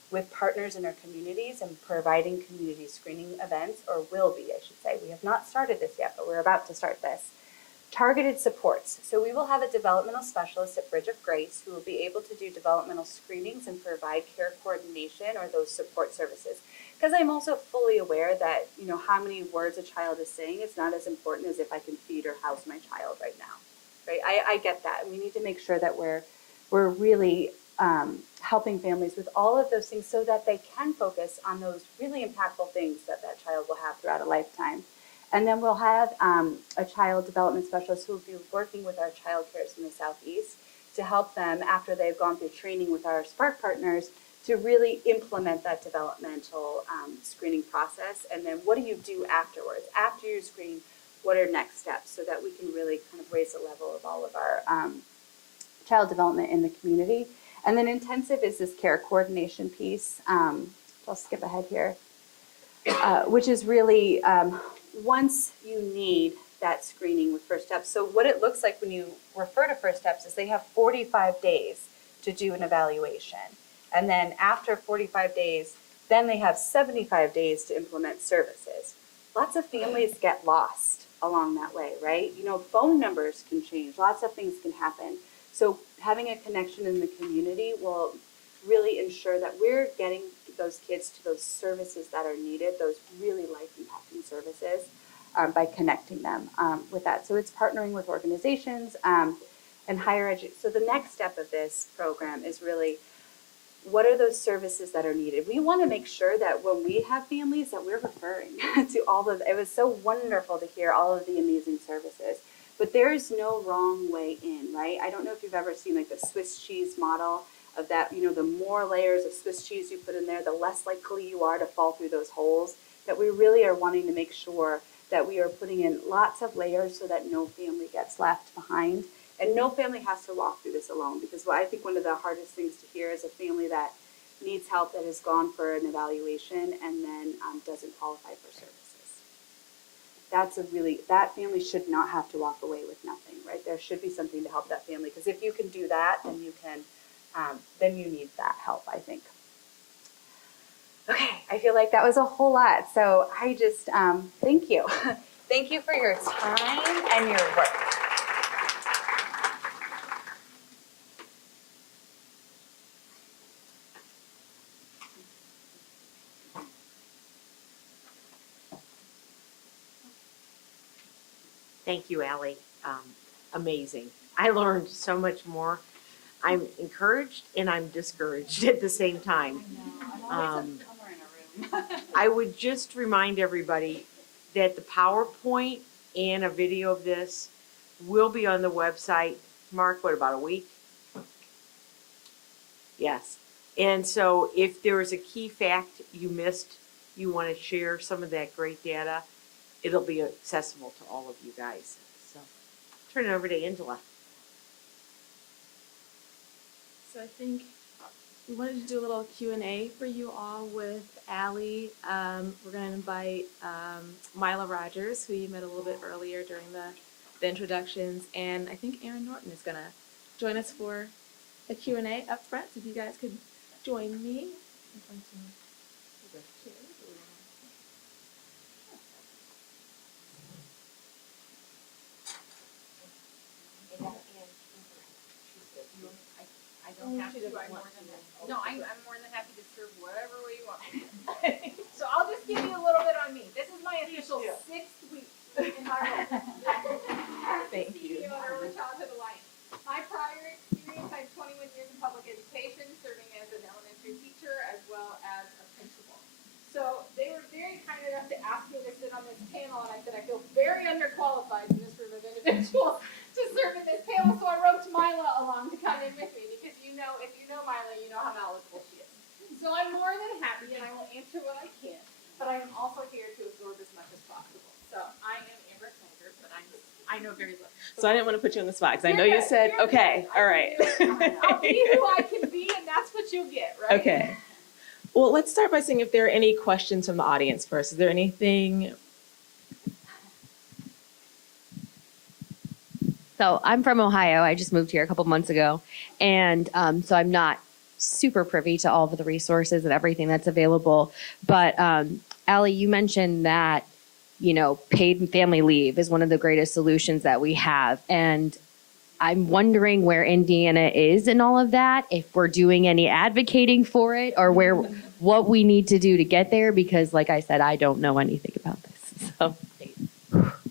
with partners in our communities and providing community screening events, or will be, I should say. We have not started this yet, but we're about to start this. Targeted supports. So we will have a developmental specialist at Bridge of Grace who will be able to do developmental screenings and provide care coordination or those support services. Because I'm also fully aware that, you know, how many words a child is saying is not as important as if I can feed or house my child right now. Right? I get that. We need to make sure that we're really helping families with all of those things so that they can focus on those really impactful things that that child will have throughout a lifetime. And then we'll have a child development specialist who will be working with our childcares in the Southeast to help them after they've gone through training with our Spark partners to really implement that developmental screening process. And then what do you do afterwards? After you screen, what are next steps so that we can really kind of raise the level of all of our child development in the community. And then intensive is this care coordination piece. I'll skip ahead here, which is really once you need that screening with First Steps. So what it looks like when you refer to First Steps is they have 45 days to do an evaluation. And then after 45 days, then they have 75 days to implement services. Lots of families get lost along that way, right? You know, phone numbers can change. Lots of things can happen. So having a connection in the community will really ensure that we're getting those kids to those services that are needed, those really life-impacting services, by connecting them with that. So it's partnering with organizations and higher education. So the next step of this program is really, what are those services that are needed? We want to make sure that when we have families that we're referring to all of, it was so wonderful to hear all of the amazing services. But there's no wrong way in, right? I don't know if you've ever seen like the Swiss cheese model of that, you know, the more layers of Swiss cheese you put in there, the less likely you are to fall through those holes. That we really are wanting to make sure that we are putting in lots of layers so that no family gets left behind. And no family has to walk through this alone, because I think one of the hardest things to hear is a family that needs help that has gone for an evaluation and then doesn't qualify for services. That family should not have to walk away with nothing, right? There should be something to help that family, because if you can do that, then you can, then you need that help, I think. Okay, I feel like that was a whole lot. So I just, thank you. Thank you for your time and your work. Thank you, Allie. Amazing. I learned so much more. I'm encouraged and I'm discouraged at the same time. I know. I'm always a plumber in a room. I would just remind everybody that the PowerPoint and a video of this will be on the website. Mark, what, about a week? Yes. And so if there is a key fact you missed, you want to share some of that great data, it'll be accessible to all of you guys. So turn it over to Angela. So I think we wanted to do a little Q&A for you all with Allie. We're going to invite Mila Rogers, who you met a little bit earlier during the introductions, and I think Aaron Norton is going to join us for a Q&A up front. So if you guys could join me. I'm going to share the I don't have to. I'm more than happy to serve whatever way you want. So I'll just give you a little bit on me. This is my official 6th week in my role. Thank you. CEO at Early Childhood Alliance. My prior experience, I have 21 years in public education, serving as an elementary teacher as well as a principal. So they were very kind enough to ask me to sit on this panel, and I said I feel very underqualified in this group of individuals to serve in this panel. So I roped Mila along to come in with me, because you know, if you know Mila, you know how knowledgeable she is. So I'm more than happy, and I will answer what I can, but I am also here to absorb as much as possible. So I am Amber Snyder, but I know very little. So I didn't want to put you on the spot, because I know you said, okay, all right. I'll be who I can be, and that's what you'll get, right? Okay. Well, let's start by seeing if there are any questions from the audience first. Is there anything? So I'm from Ohio. I just moved here a couple months ago. And so I'm not super privy to all of the resources and everything that's available. But Allie, you mentioned that, paid family leave is one of the greatest solutions that we have. And I'm wondering where Indiana is in all of that, if we're doing any advocating for it or what we need to do to get there, because like I said, I don't know anything about this. So. Okay,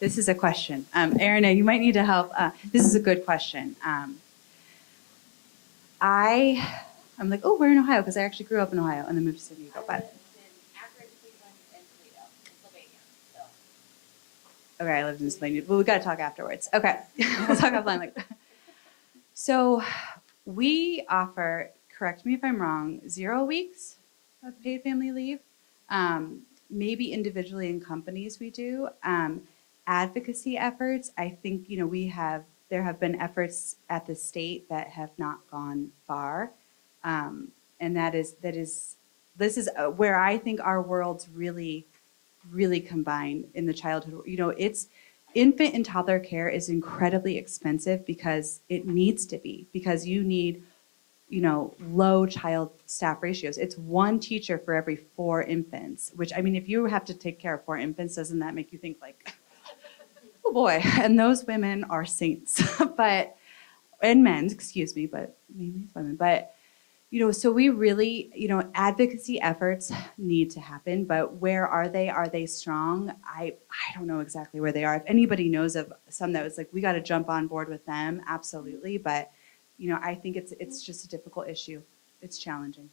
this is a question. Erin, you might need to help. This is a good question. I'm like, oh, we're in Ohio because I actually grew up in Ohio and then moved to San Diego. But okay, I lived in Sylvania. Well, we got to talk afterwards. Okay, we'll talk offline like that. So we offer, correct me if I'm wrong, 0 weeks of paid family leave. Maybe individually in companies we do. Advocacy efforts, I think, there have been efforts at the state that have not gone far. And this is where I think our worlds really combine in the childhood. It's infant and toddler care is incredibly expensive because it needs to be, because you need, low child staff ratios. It's 1 teacher for every 4 infants, which, I mean, if you have to take care of 4 infants, doesn't that make you think like, oh boy, and those women are saints, and men, excuse me, but mainly women, but so we really, advocacy efforts need to happen, but where are they? Are they strong? I don't know exactly where they are. If anybody knows of some that was like, we got to jump on board with them, absolutely. But, I think it's just a difficult issue. It's challenging.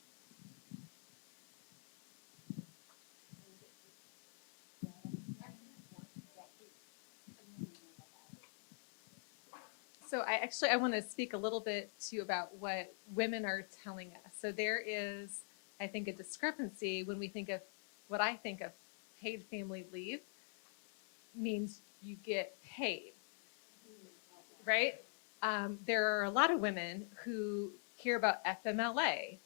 So I want to speak a little bit to you about what women are telling us. So there is, I think, a discrepancy when we think of what I think of paid family leave means you get paid, right? There are a lot of women who hear about FMLA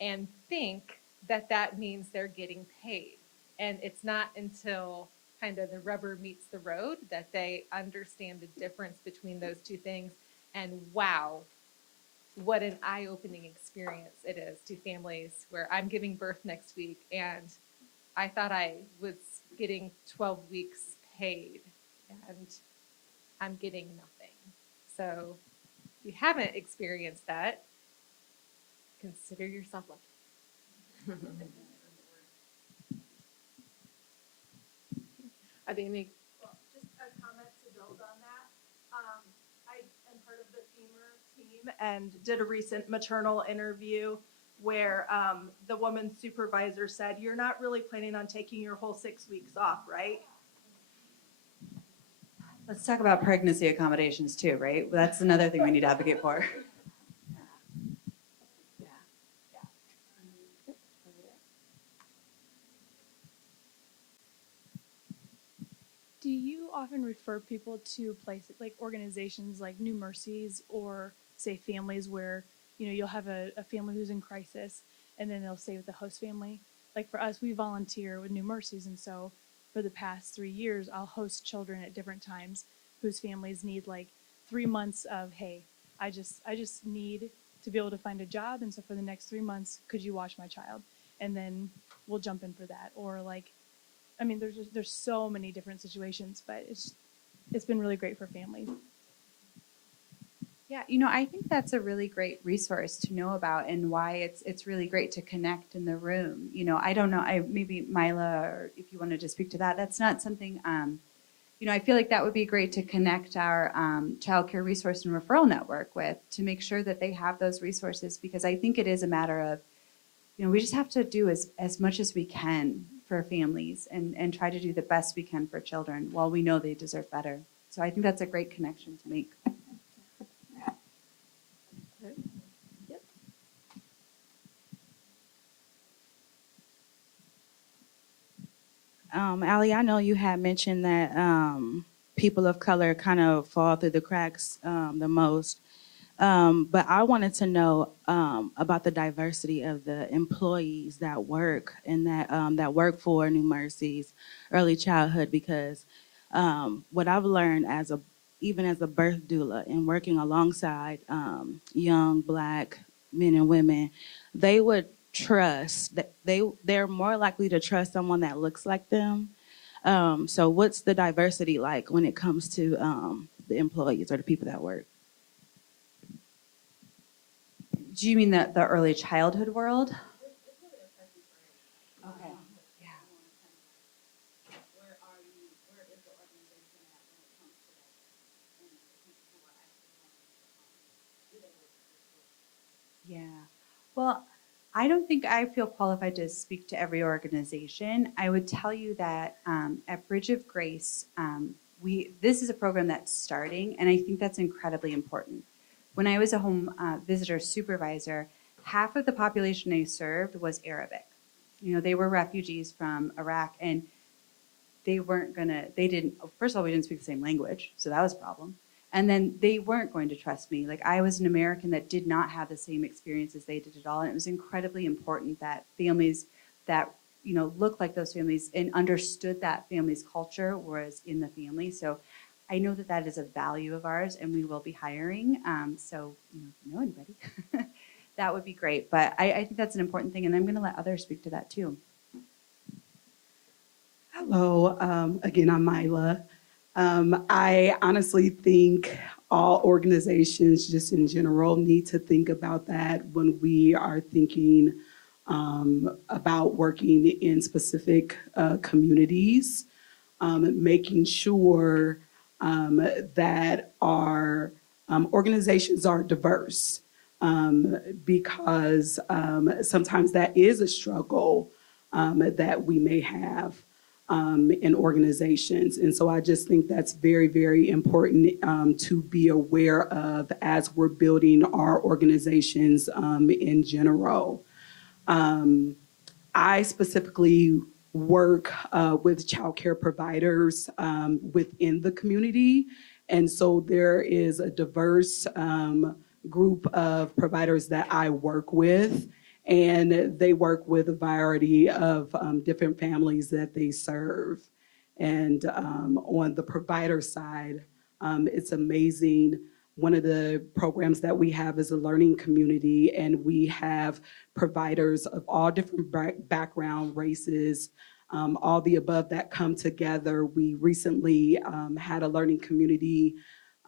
and think that that means they're getting paid. And it's not until kind of the rubber meets the road that they understand the difference between those two things. And wow, what an eye-opening experience it is to families where I'm giving birth next week and I thought I was getting 12 weeks paid and I'm getting nothing. So if you haven't experienced that, consider yourself lucky. Are there any? Well, just a comment to build on that. I am part of the FEMUR team and did a recent maternal interview where the woman's supervisor said, "You're not really planning on taking your whole 6 weeks off, right?" Let's talk about pregnancy accommodations too, right? That's another thing we need to advocate for. Do you often refer people to places like organizations like New Mercies or say families where, you'll have a family who's in crisis and then they'll stay with the host family? Like for us, we volunteer with New Mercies, and so for the past 3 years, I'll host children at different times whose families need like 3 months of, hey, I just need to be able to find a job, and so for the next 3 months, could you watch my child? And then we'll jump in for that. Or like, I mean, there's so many different situations, but it's been really great for families. Yeah, I think that's a really great resource to know about, and why it's really great to connect in the room. I don't know, maybe Mila, or if you wanted to speak to that, that's not something, I feel like that would be great to connect our childcare resource and referral network with, to make sure that they have those resources, because I think it is a matter of, we just have to do as much as we can for families and try to do the best we can for children while we know they deserve better. So I think that's a great connection to make. Allie, I know you had mentioned that people of color kind of fall through the cracks the most. But I wanted to know about the diversity of the employees that work and that work for New Mercies Early Childhood, because what I've learned as a even as a birth doula and working alongside young Black men and women, they would trust that they're more likely to trust someone that looks like them. So what's the diversity like when it comes to the employees or the people that work? Do you mean the early childhood world? Okay. Yeah. Yeah. Well, I don't think I feel qualified to speak to every organization. I would tell you that at Bridge of Grace, this is a program that's starting, and I think that's incredibly important. When I was a home visitor supervisor, half of the population I served was Arabic. You know, they were refugees from Iraq, and first of all, we didn't speak the same language, so that was a problem. And then they weren't going to trust me. Like, I was an American that did not have the same experience as they did at all. And it was incredibly important that families that, you know, looked like those families and understood that family's culture was in the family. So I know that that is a value of ours, and we will be hiring. So, you know, if you know anybody, that would be great. But I think that's an important thing, and I'm going to let others speak to that too. Hello, again, I'm Mila. I honestly think all organizations, just in general, need to think about that when we are thinking about working in specific communities, making sure that our organizations are diverse, because sometimes that is a struggle that we may have in organizations. And so I just think that's very, very important to be aware of as we're building our organizations in general. I specifically work with childcare providers within the community. And so there is a diverse group of providers that I work with, and they work with a variety of different families that they serve. And on the provider side, it's amazing. One of the programs that we have is a learning community, and we have providers of all different background, races, all the above that come together. We recently had a learning community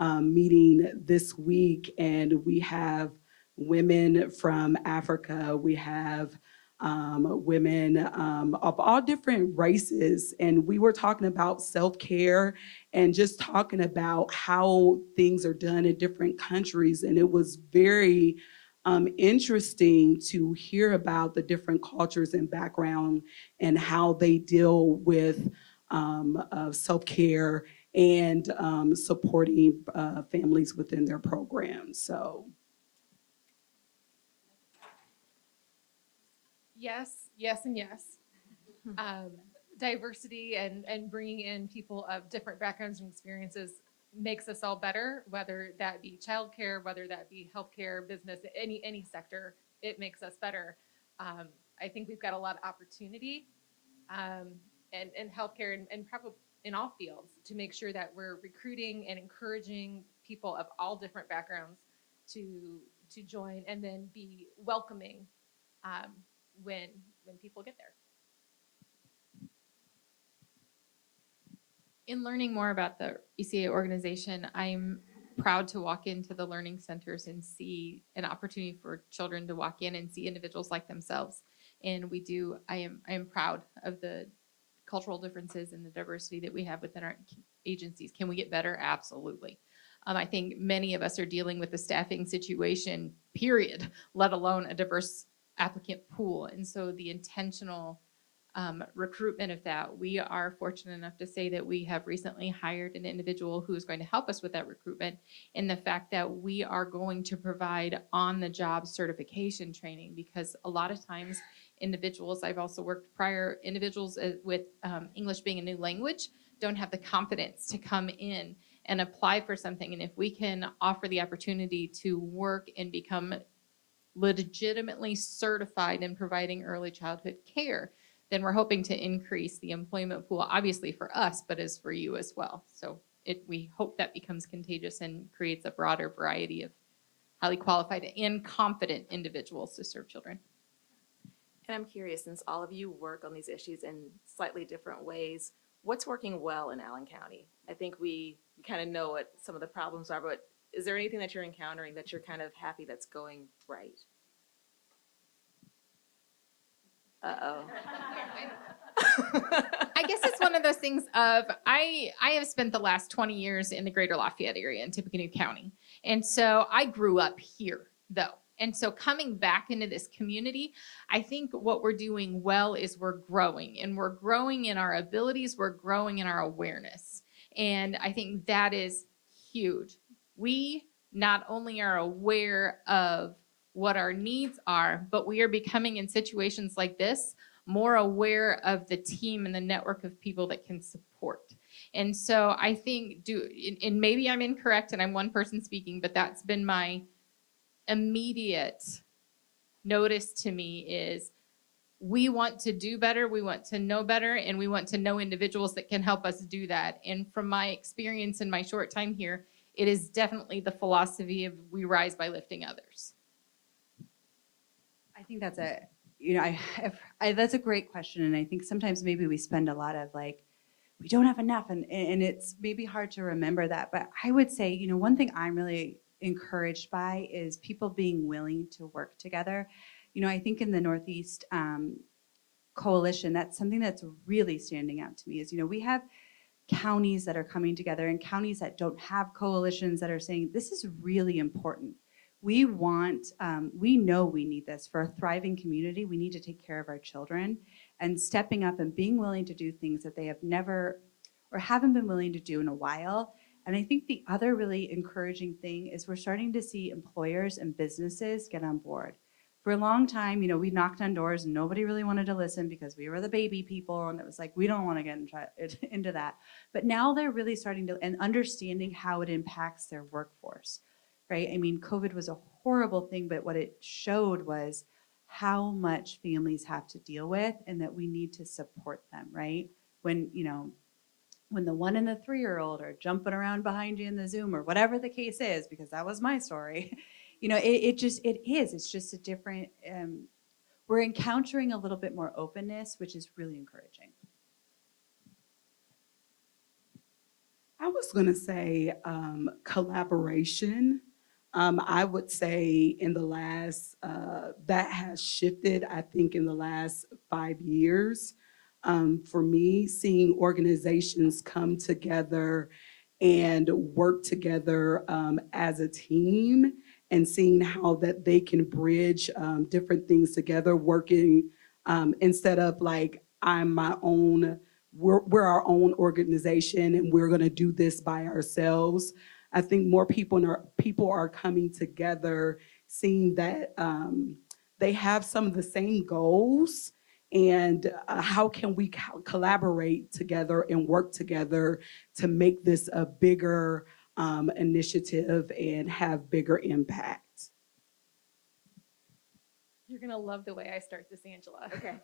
meeting this week, and we have women from Africa, we have women of all different races, and we were talking about self-care and just talking about how things are done in different countries, and it was very interesting to hear about the different cultures and background and how they deal with self-care and supporting families within their programs. So. Yes, yes, and yes. Diversity and bringing in people of different backgrounds and experiences makes us all better, whether that be childcare, whether that be healthcare, business, any sector, it makes us better. I think we've got a lot of opportunity in healthcare and probably in all fields to make sure that we're recruiting and encouraging people of all different backgrounds to join and then be welcoming when people get there. In learning more about the ECA organization, I'm proud to walk into the learning centers and see an opportunity for children to walk in and see individuals like themselves. And I am proud of the cultural differences and the diversity that we have within our agencies. Can we get better? Absolutely. I think many of us are dealing with the staffing situation, period, let alone a diverse applicant pool. And so the intentional recruitment of that, we are fortunate enough to say that we have recently hired an individual who is going to help us with that recruitment, in the fact that we are going to provide on-the-job certification training, because a lot of times individuals, I've also worked prior, individuals with English being a new language don't have the confidence to come in and apply for something. And if we can offer the opportunity to work and become legitimately certified in providing early childhood care, then we're hoping to increase the employment pool, obviously for us, but as for you as well. So we hope that becomes contagious and creates a broader variety of highly qualified and confident individuals to serve children. And I'm curious, since all of you work on these issues in slightly different ways, what's working well in Allen County? I think we kind of know what some of the problems are, but is there anything that you're encountering that you're kind of happy that's going right? Uh-oh. I guess it's one of those things of I have spent the last 20 years in the greater Lafayette area in Tippecanoe County. And so I grew up here though. And so coming back into this community, I think what we're doing well is we're growing and we're growing in our abilities. We're growing in our awareness. And I think that is huge. We not only are aware of what our needs are, but we are becoming in situations like this more aware of the team and the network of people that can support. And so I think, and maybe I'm incorrect and I'm one person speaking, but that's been my immediate notice to me is we want to do better, we want to know better, and we want to know individuals that can help us do that. And from my experience in my short time here, it is definitely the philosophy of we rise by lifting others. I think that's that's a great question. And I think sometimes maybe we spend a lot of like, we don't have enough. And it's maybe hard to remember that. But I would say, one thing I'm really encouraged by is people being willing to work together. I think in the Northeast Coalition, that's something that's really standing out to me is, we have counties that are coming together and counties that don't have coalitions that are saying, this is really important. We know we need this for a thriving community. We need to take care of our children and stepping up and being willing to do things that they have never or haven't been willing to do in a while. And I think the other really encouraging thing is we're starting to see employers and businesses get on board. For a long time, we knocked on doors and nobody really wanted to listen because we were the baby people and it was like, we don't want to get into that. But now they're really starting to, and understanding how it impacts their workforce. Right? I mean, COVID was a horrible thing, but what it showed was how much families have to deal with and that we need to support them, right? When the 1 and the 3-year-old are jumping around behind you in the Zoom or whatever the case is, because that was my story, it's just a different, we're encountering a little bit more openness, which is really encouraging. I was going to say collaboration. I would say in the last, that has shifted, I think, in the last 5 years. For me, seeing organizations come together and work together as a team and seeing how that they can bridge different things together, working instead of like, I'm my own, we're our own organization and we're gonna do this by ourselves. I think more people are coming together, seeing that they have some of the same goals, and how can we collaborate together and work together to make this a bigger initiative and have bigger impact. You're gonna love the way I start this, Angela. Okay.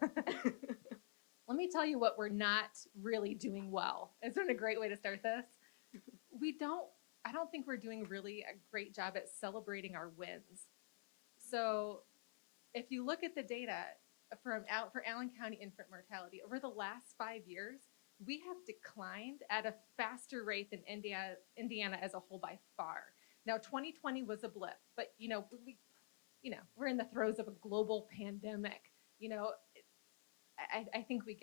Let me tell you what we're not really doing well. Isn't it a great way to start this? I don't think we're doing really a great job at celebrating our wins. So if you look at the data for Allen County infant mortality, over the last 5 years, we have declined at a faster rate than Indiana as a whole by far. Now, 2020 was a blip, but we're in the throes of a global pandemic. I think we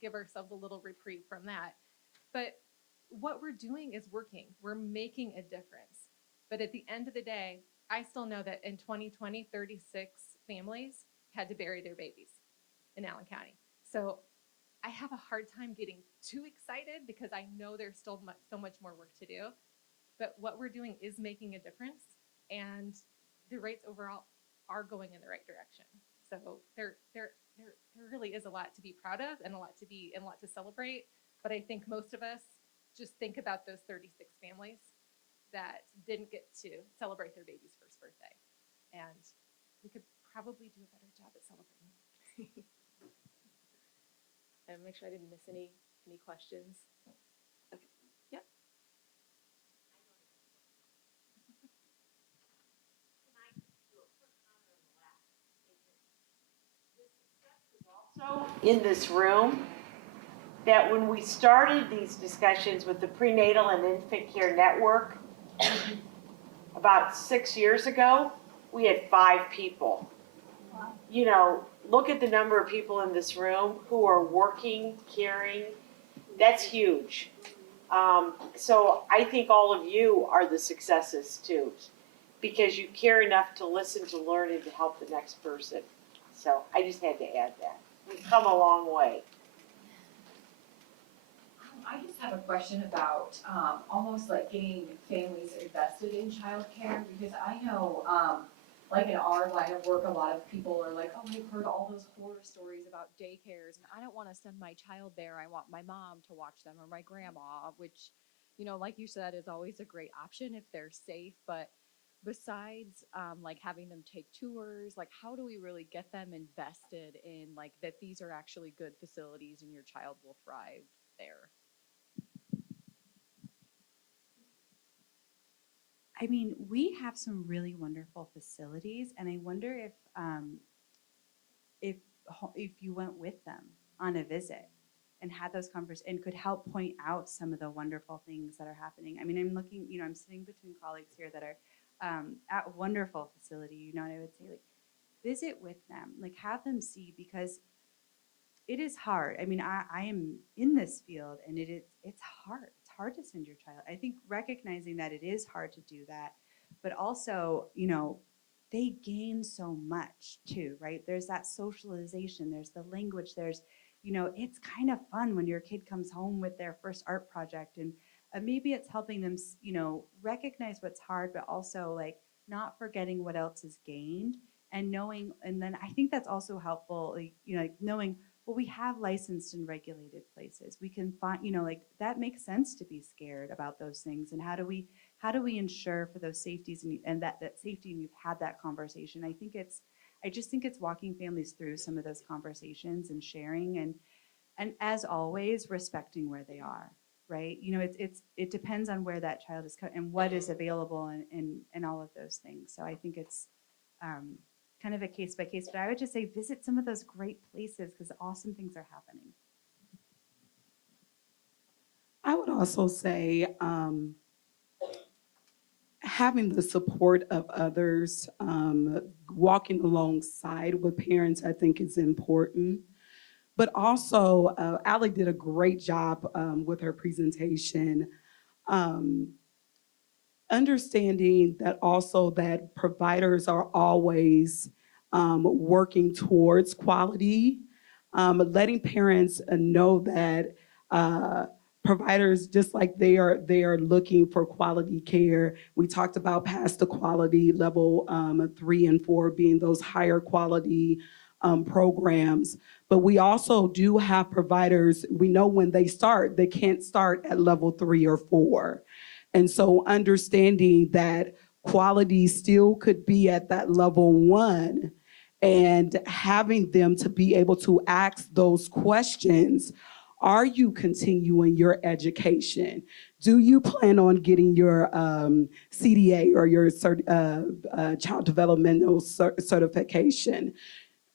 give ourselves a little reprieve from that. But what we're doing is working. We're making a difference. But at the end of the day, I still know that in 2020, 36 families had to bury their babies in Allen County. So I have a hard time getting too excited because I know there's still so much more work to do. But what we're doing is making a difference, and the rates overall are going in the right direction. So there really is a lot to be proud of and a lot to celebrate. But I think most of us just think about those 36 families that didn't get to celebrate their baby's first birthday. And we could probably do a better job at celebrating. And make sure I didn't miss any questions. Okay. Yeah. in this room that when we started these discussions with the Prenatal and Infant Care Network about 6 years ago, we had 5 people. You know, look at the number of people in this room who are working, caring. That's huge. So I think all of you are the successes too, because you care enough to listen, to learn, and to help the next person. So I just had to add that. We've come a long way. I just have a question about almost like getting families invested in childcare, because I know, like in our line of work, a lot of people are like, oh, I've heard all those horror stories about daycares, and I don't want to send my child there. I want my mom to watch them or my grandma, which, you know, like you said, is always a great option if they're safe. But besides like having them take tours, like how do we really get them invested in like that these are actually good facilities and your child will thrive there? I mean, we have some really wonderful facilities, and I wonder if if you went with them on a visit and had those conversations and could help point out some of the wonderful things that are happening. I mean, I'm looking, you know, I'm sitting between colleagues here that are at a wonderful facility. You know, and I would say like visit with them, like have them see, because it is hard. I mean, I am in this field, and it's hard. It's hard to send your child. I think recognizing that it is hard to do that, but also, you know, they gain so much too, right? There's that socialization, there's the language, there's, you know, it's kind of fun when your kid comes home with their first art project, and maybe it's helping them, you know, recognize what's hard, but also like not forgetting what else is gained and knowing. And then I think that's also helpful, like, you know, like knowing, well, we have licensed and regulated places. We can find, you know, like that makes sense to be scared about those things. And how do we ensure for those safeties and that safety, and you've had that conversation. I just think it's walking families through some of those conversations and sharing, and as always, respecting where they are, right? You know, it depends on where that child is and what is available and all of those things. So I think it's kind of a case by case, but I would just say visit some of those great places because awesome things are happening. I would also say having the support of others, walking alongside with parents, I think is important. But also, Allie did a great job with her presentation, understanding that also that providers are always working towards quality, letting parents know that providers, just like they are looking for quality care. We talked about past the quality level 3 and 4 being those higher quality programs. But we also do have providers, we know when they start, they can't start at level 3 or 4. And so understanding that quality still could be at that level 1 and having them to be able to ask those questions. Are you continuing your education? Do you plan on getting your CDA or your child developmental certification?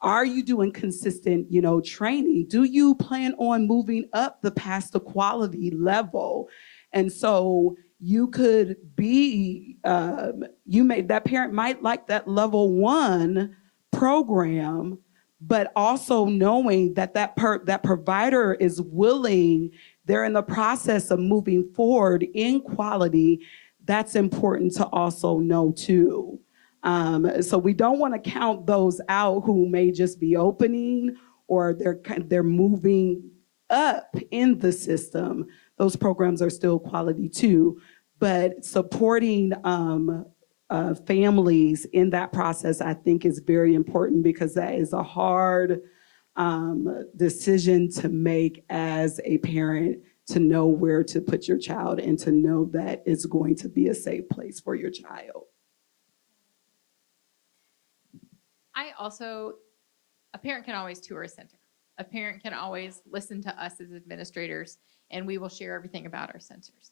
Are you doing consistent, you know, training? Do you plan on moving up the past the quality level? And so you could be, that parent might like that level 1 program, but also knowing that that provider is willing, they're in the process of moving forward in quality. That's important to also know too. So we don't want to count those out who may just be opening or they're moving up in the system. Those programs are still quality too, but supporting families in that process, I think is very important because that is a hard decision to make as a parent, to know where to put your child and to know that it's going to be a safe place for your child. A parent can always tour a center. A parent can always listen to us as administrators, and we will share everything about our centers.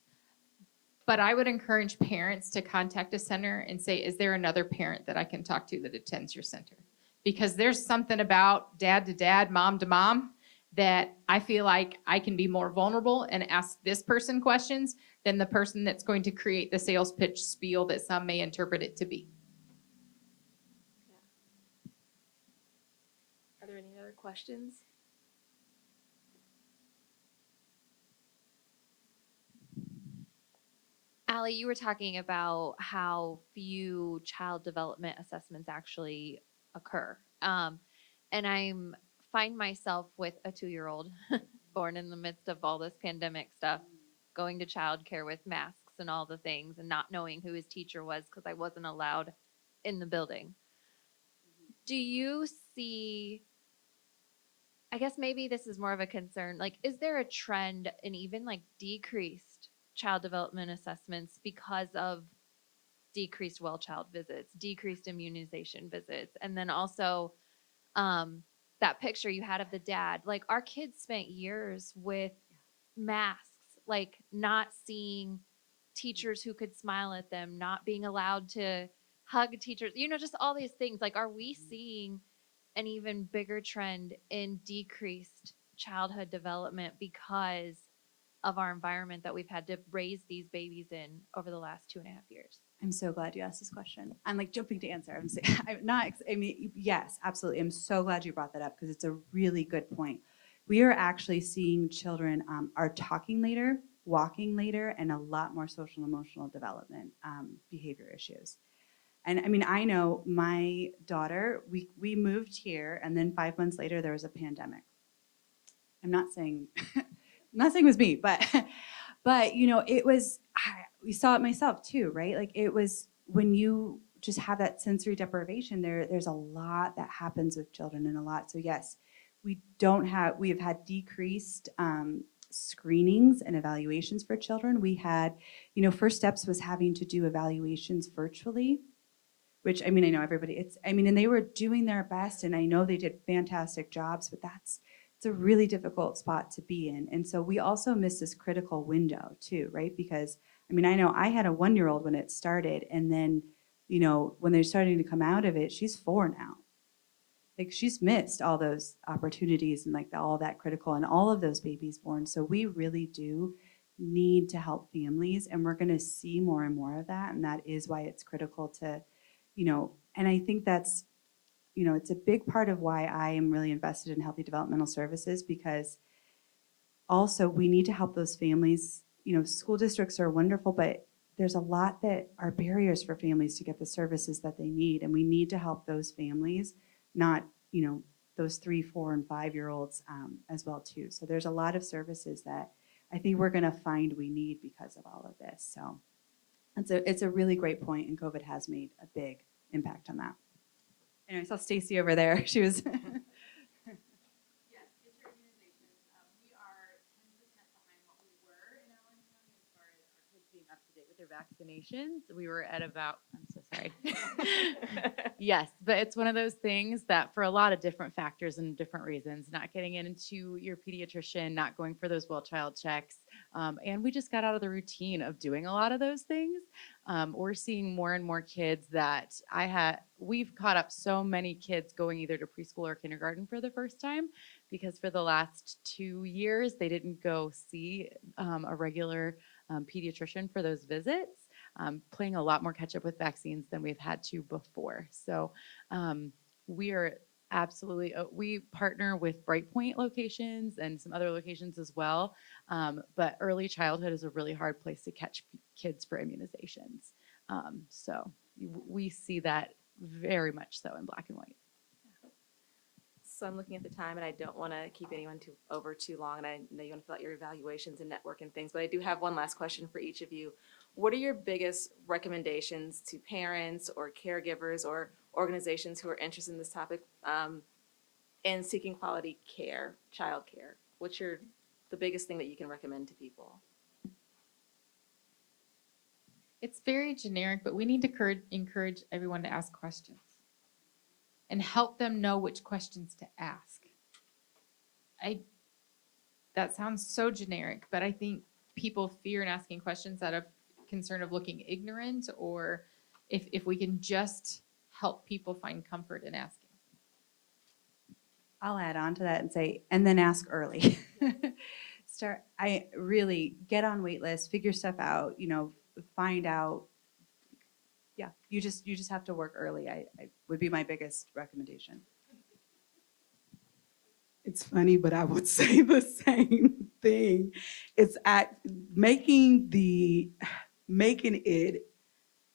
But I would encourage parents to contact a center and say, is there another parent that I can talk to that attends your center? Because there's something about dad to dad, mom to mom, that I feel like I can be more vulnerable and ask this person questions than the person that's going to create the sales pitch spiel that some may interpret it to be. Are there any other questions? Allie, you were talking about how few child development assessments actually occur. And I'm find myself with a 2-year-old born in the midst of all this pandemic stuff, going to childcare with masks and all the things and not knowing who his teacher was because I wasn't allowed in the building. Do you see, I guess maybe this is more of a concern, like, is there a trend in even like decreased child development assessments because of decreased well child visits, decreased immunization visits, and then also that picture you had of the dad, like our kids spent years with masks, like not seeing teachers who could smile at them, not being allowed to hug teachers, just all these things. Like, are we seeing an even bigger trend in decreased childhood development because of our environment that we've had to raise these babies in over the last 2.5 years? I'm so glad you asked this question. I'm like jumping to answer. Yes, absolutely. I'm so glad you brought that up because it's a really good point. We are actually seeing children are talking later, walking later, and a lot more social and emotional development behavior issues. And I mean, I know my daughter, we moved here, and then 5 months later, there was a pandemic. I'm not saying it was me, but it was, we saw it myself too, right? Like, it was when you just have that sensory deprivation, there's a lot that happens with children and a lot. So yes, we have had decreased screenings and evaluations for children. We had, first steps was having to do evaluations virtually, which, I mean, I know everybody, and they were doing their best, and I know they did fantastic jobs, but it's a really difficult spot to be in. And so we also missed this critical window too, right? Because, I know I had a 1-year-old when it started, and then, when they're starting to come out of it, she's 4 now. Like, she's missed all those opportunities and like all that critical and all of those babies born. So we really do need to help families, and we're going to see more and more of that. And that is why it's critical to, and I think that's, it's a big part of why I am really invested in healthy developmental services, because also we need to help those families. School districts are wonderful, but there's a lot that are barriers for families to get the services that they need. And we need to help those families, not, those 3, 4, and 5-year-olds as well too. So there's a lot of services that I think we're going to find we need because of all of this. So it's a really great point, and COVID has made a big impact on that. And I saw Stacy over there. She was. Yes, get your immunizations. We are 10% behind what we were in Allen County as far as our kids being up to date with their vaccinations. We were at about, I'm so sorry. Yes, but it's one of those things that for a lot of different factors and different reasons, not getting into your pediatrician, not going for those well child checks. And we just got out of the routine of doing a lot of those things. We're seeing more and more kids that we've caught up so many kids going either to preschool or kindergarten for the first time, because for the last 2 years, they didn't go see a regular pediatrician for those visits, playing a lot more catch up with vaccines than we've had to before. So we are absolutely, we partner with Brightpoint locations and some other locations as well. But early childhood is a really hard place to catch kids for immunizations. So we see that very much so in black and white. So I'm looking at the time, and I don't want to keep anyone over too long, and I know you want to fill out your evaluations and network and things, but I do have one last question for each of you. What are your biggest recommendations to parents or caregivers or organizations who are interested in this topic and seeking quality care, child care? What's the biggest thing that you can recommend to people? It's very generic, but we need to encourage everyone to ask questions and help them know which questions to ask. That sounds so generic, but I think people fear in asking questions out of concern of looking ignorant, or if we can just help people find comfort in asking. I'll add on to that and say, and then ask early. I really get on wait lists, figure stuff out, find out. Yeah, you just have to work early. I would be my biggest recommendation. It's funny, but I would say the same thing. It's making it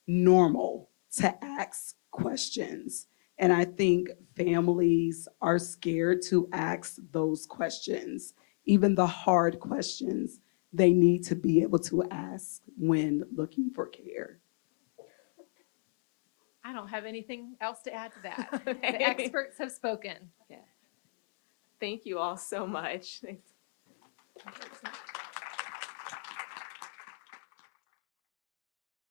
normal to ask questions. And I think families are scared to ask those questions. Even the hard questions, they need to be able to ask when looking for care. I don't have anything else to add to that. The experts have spoken. Thank you all so much. Thanks.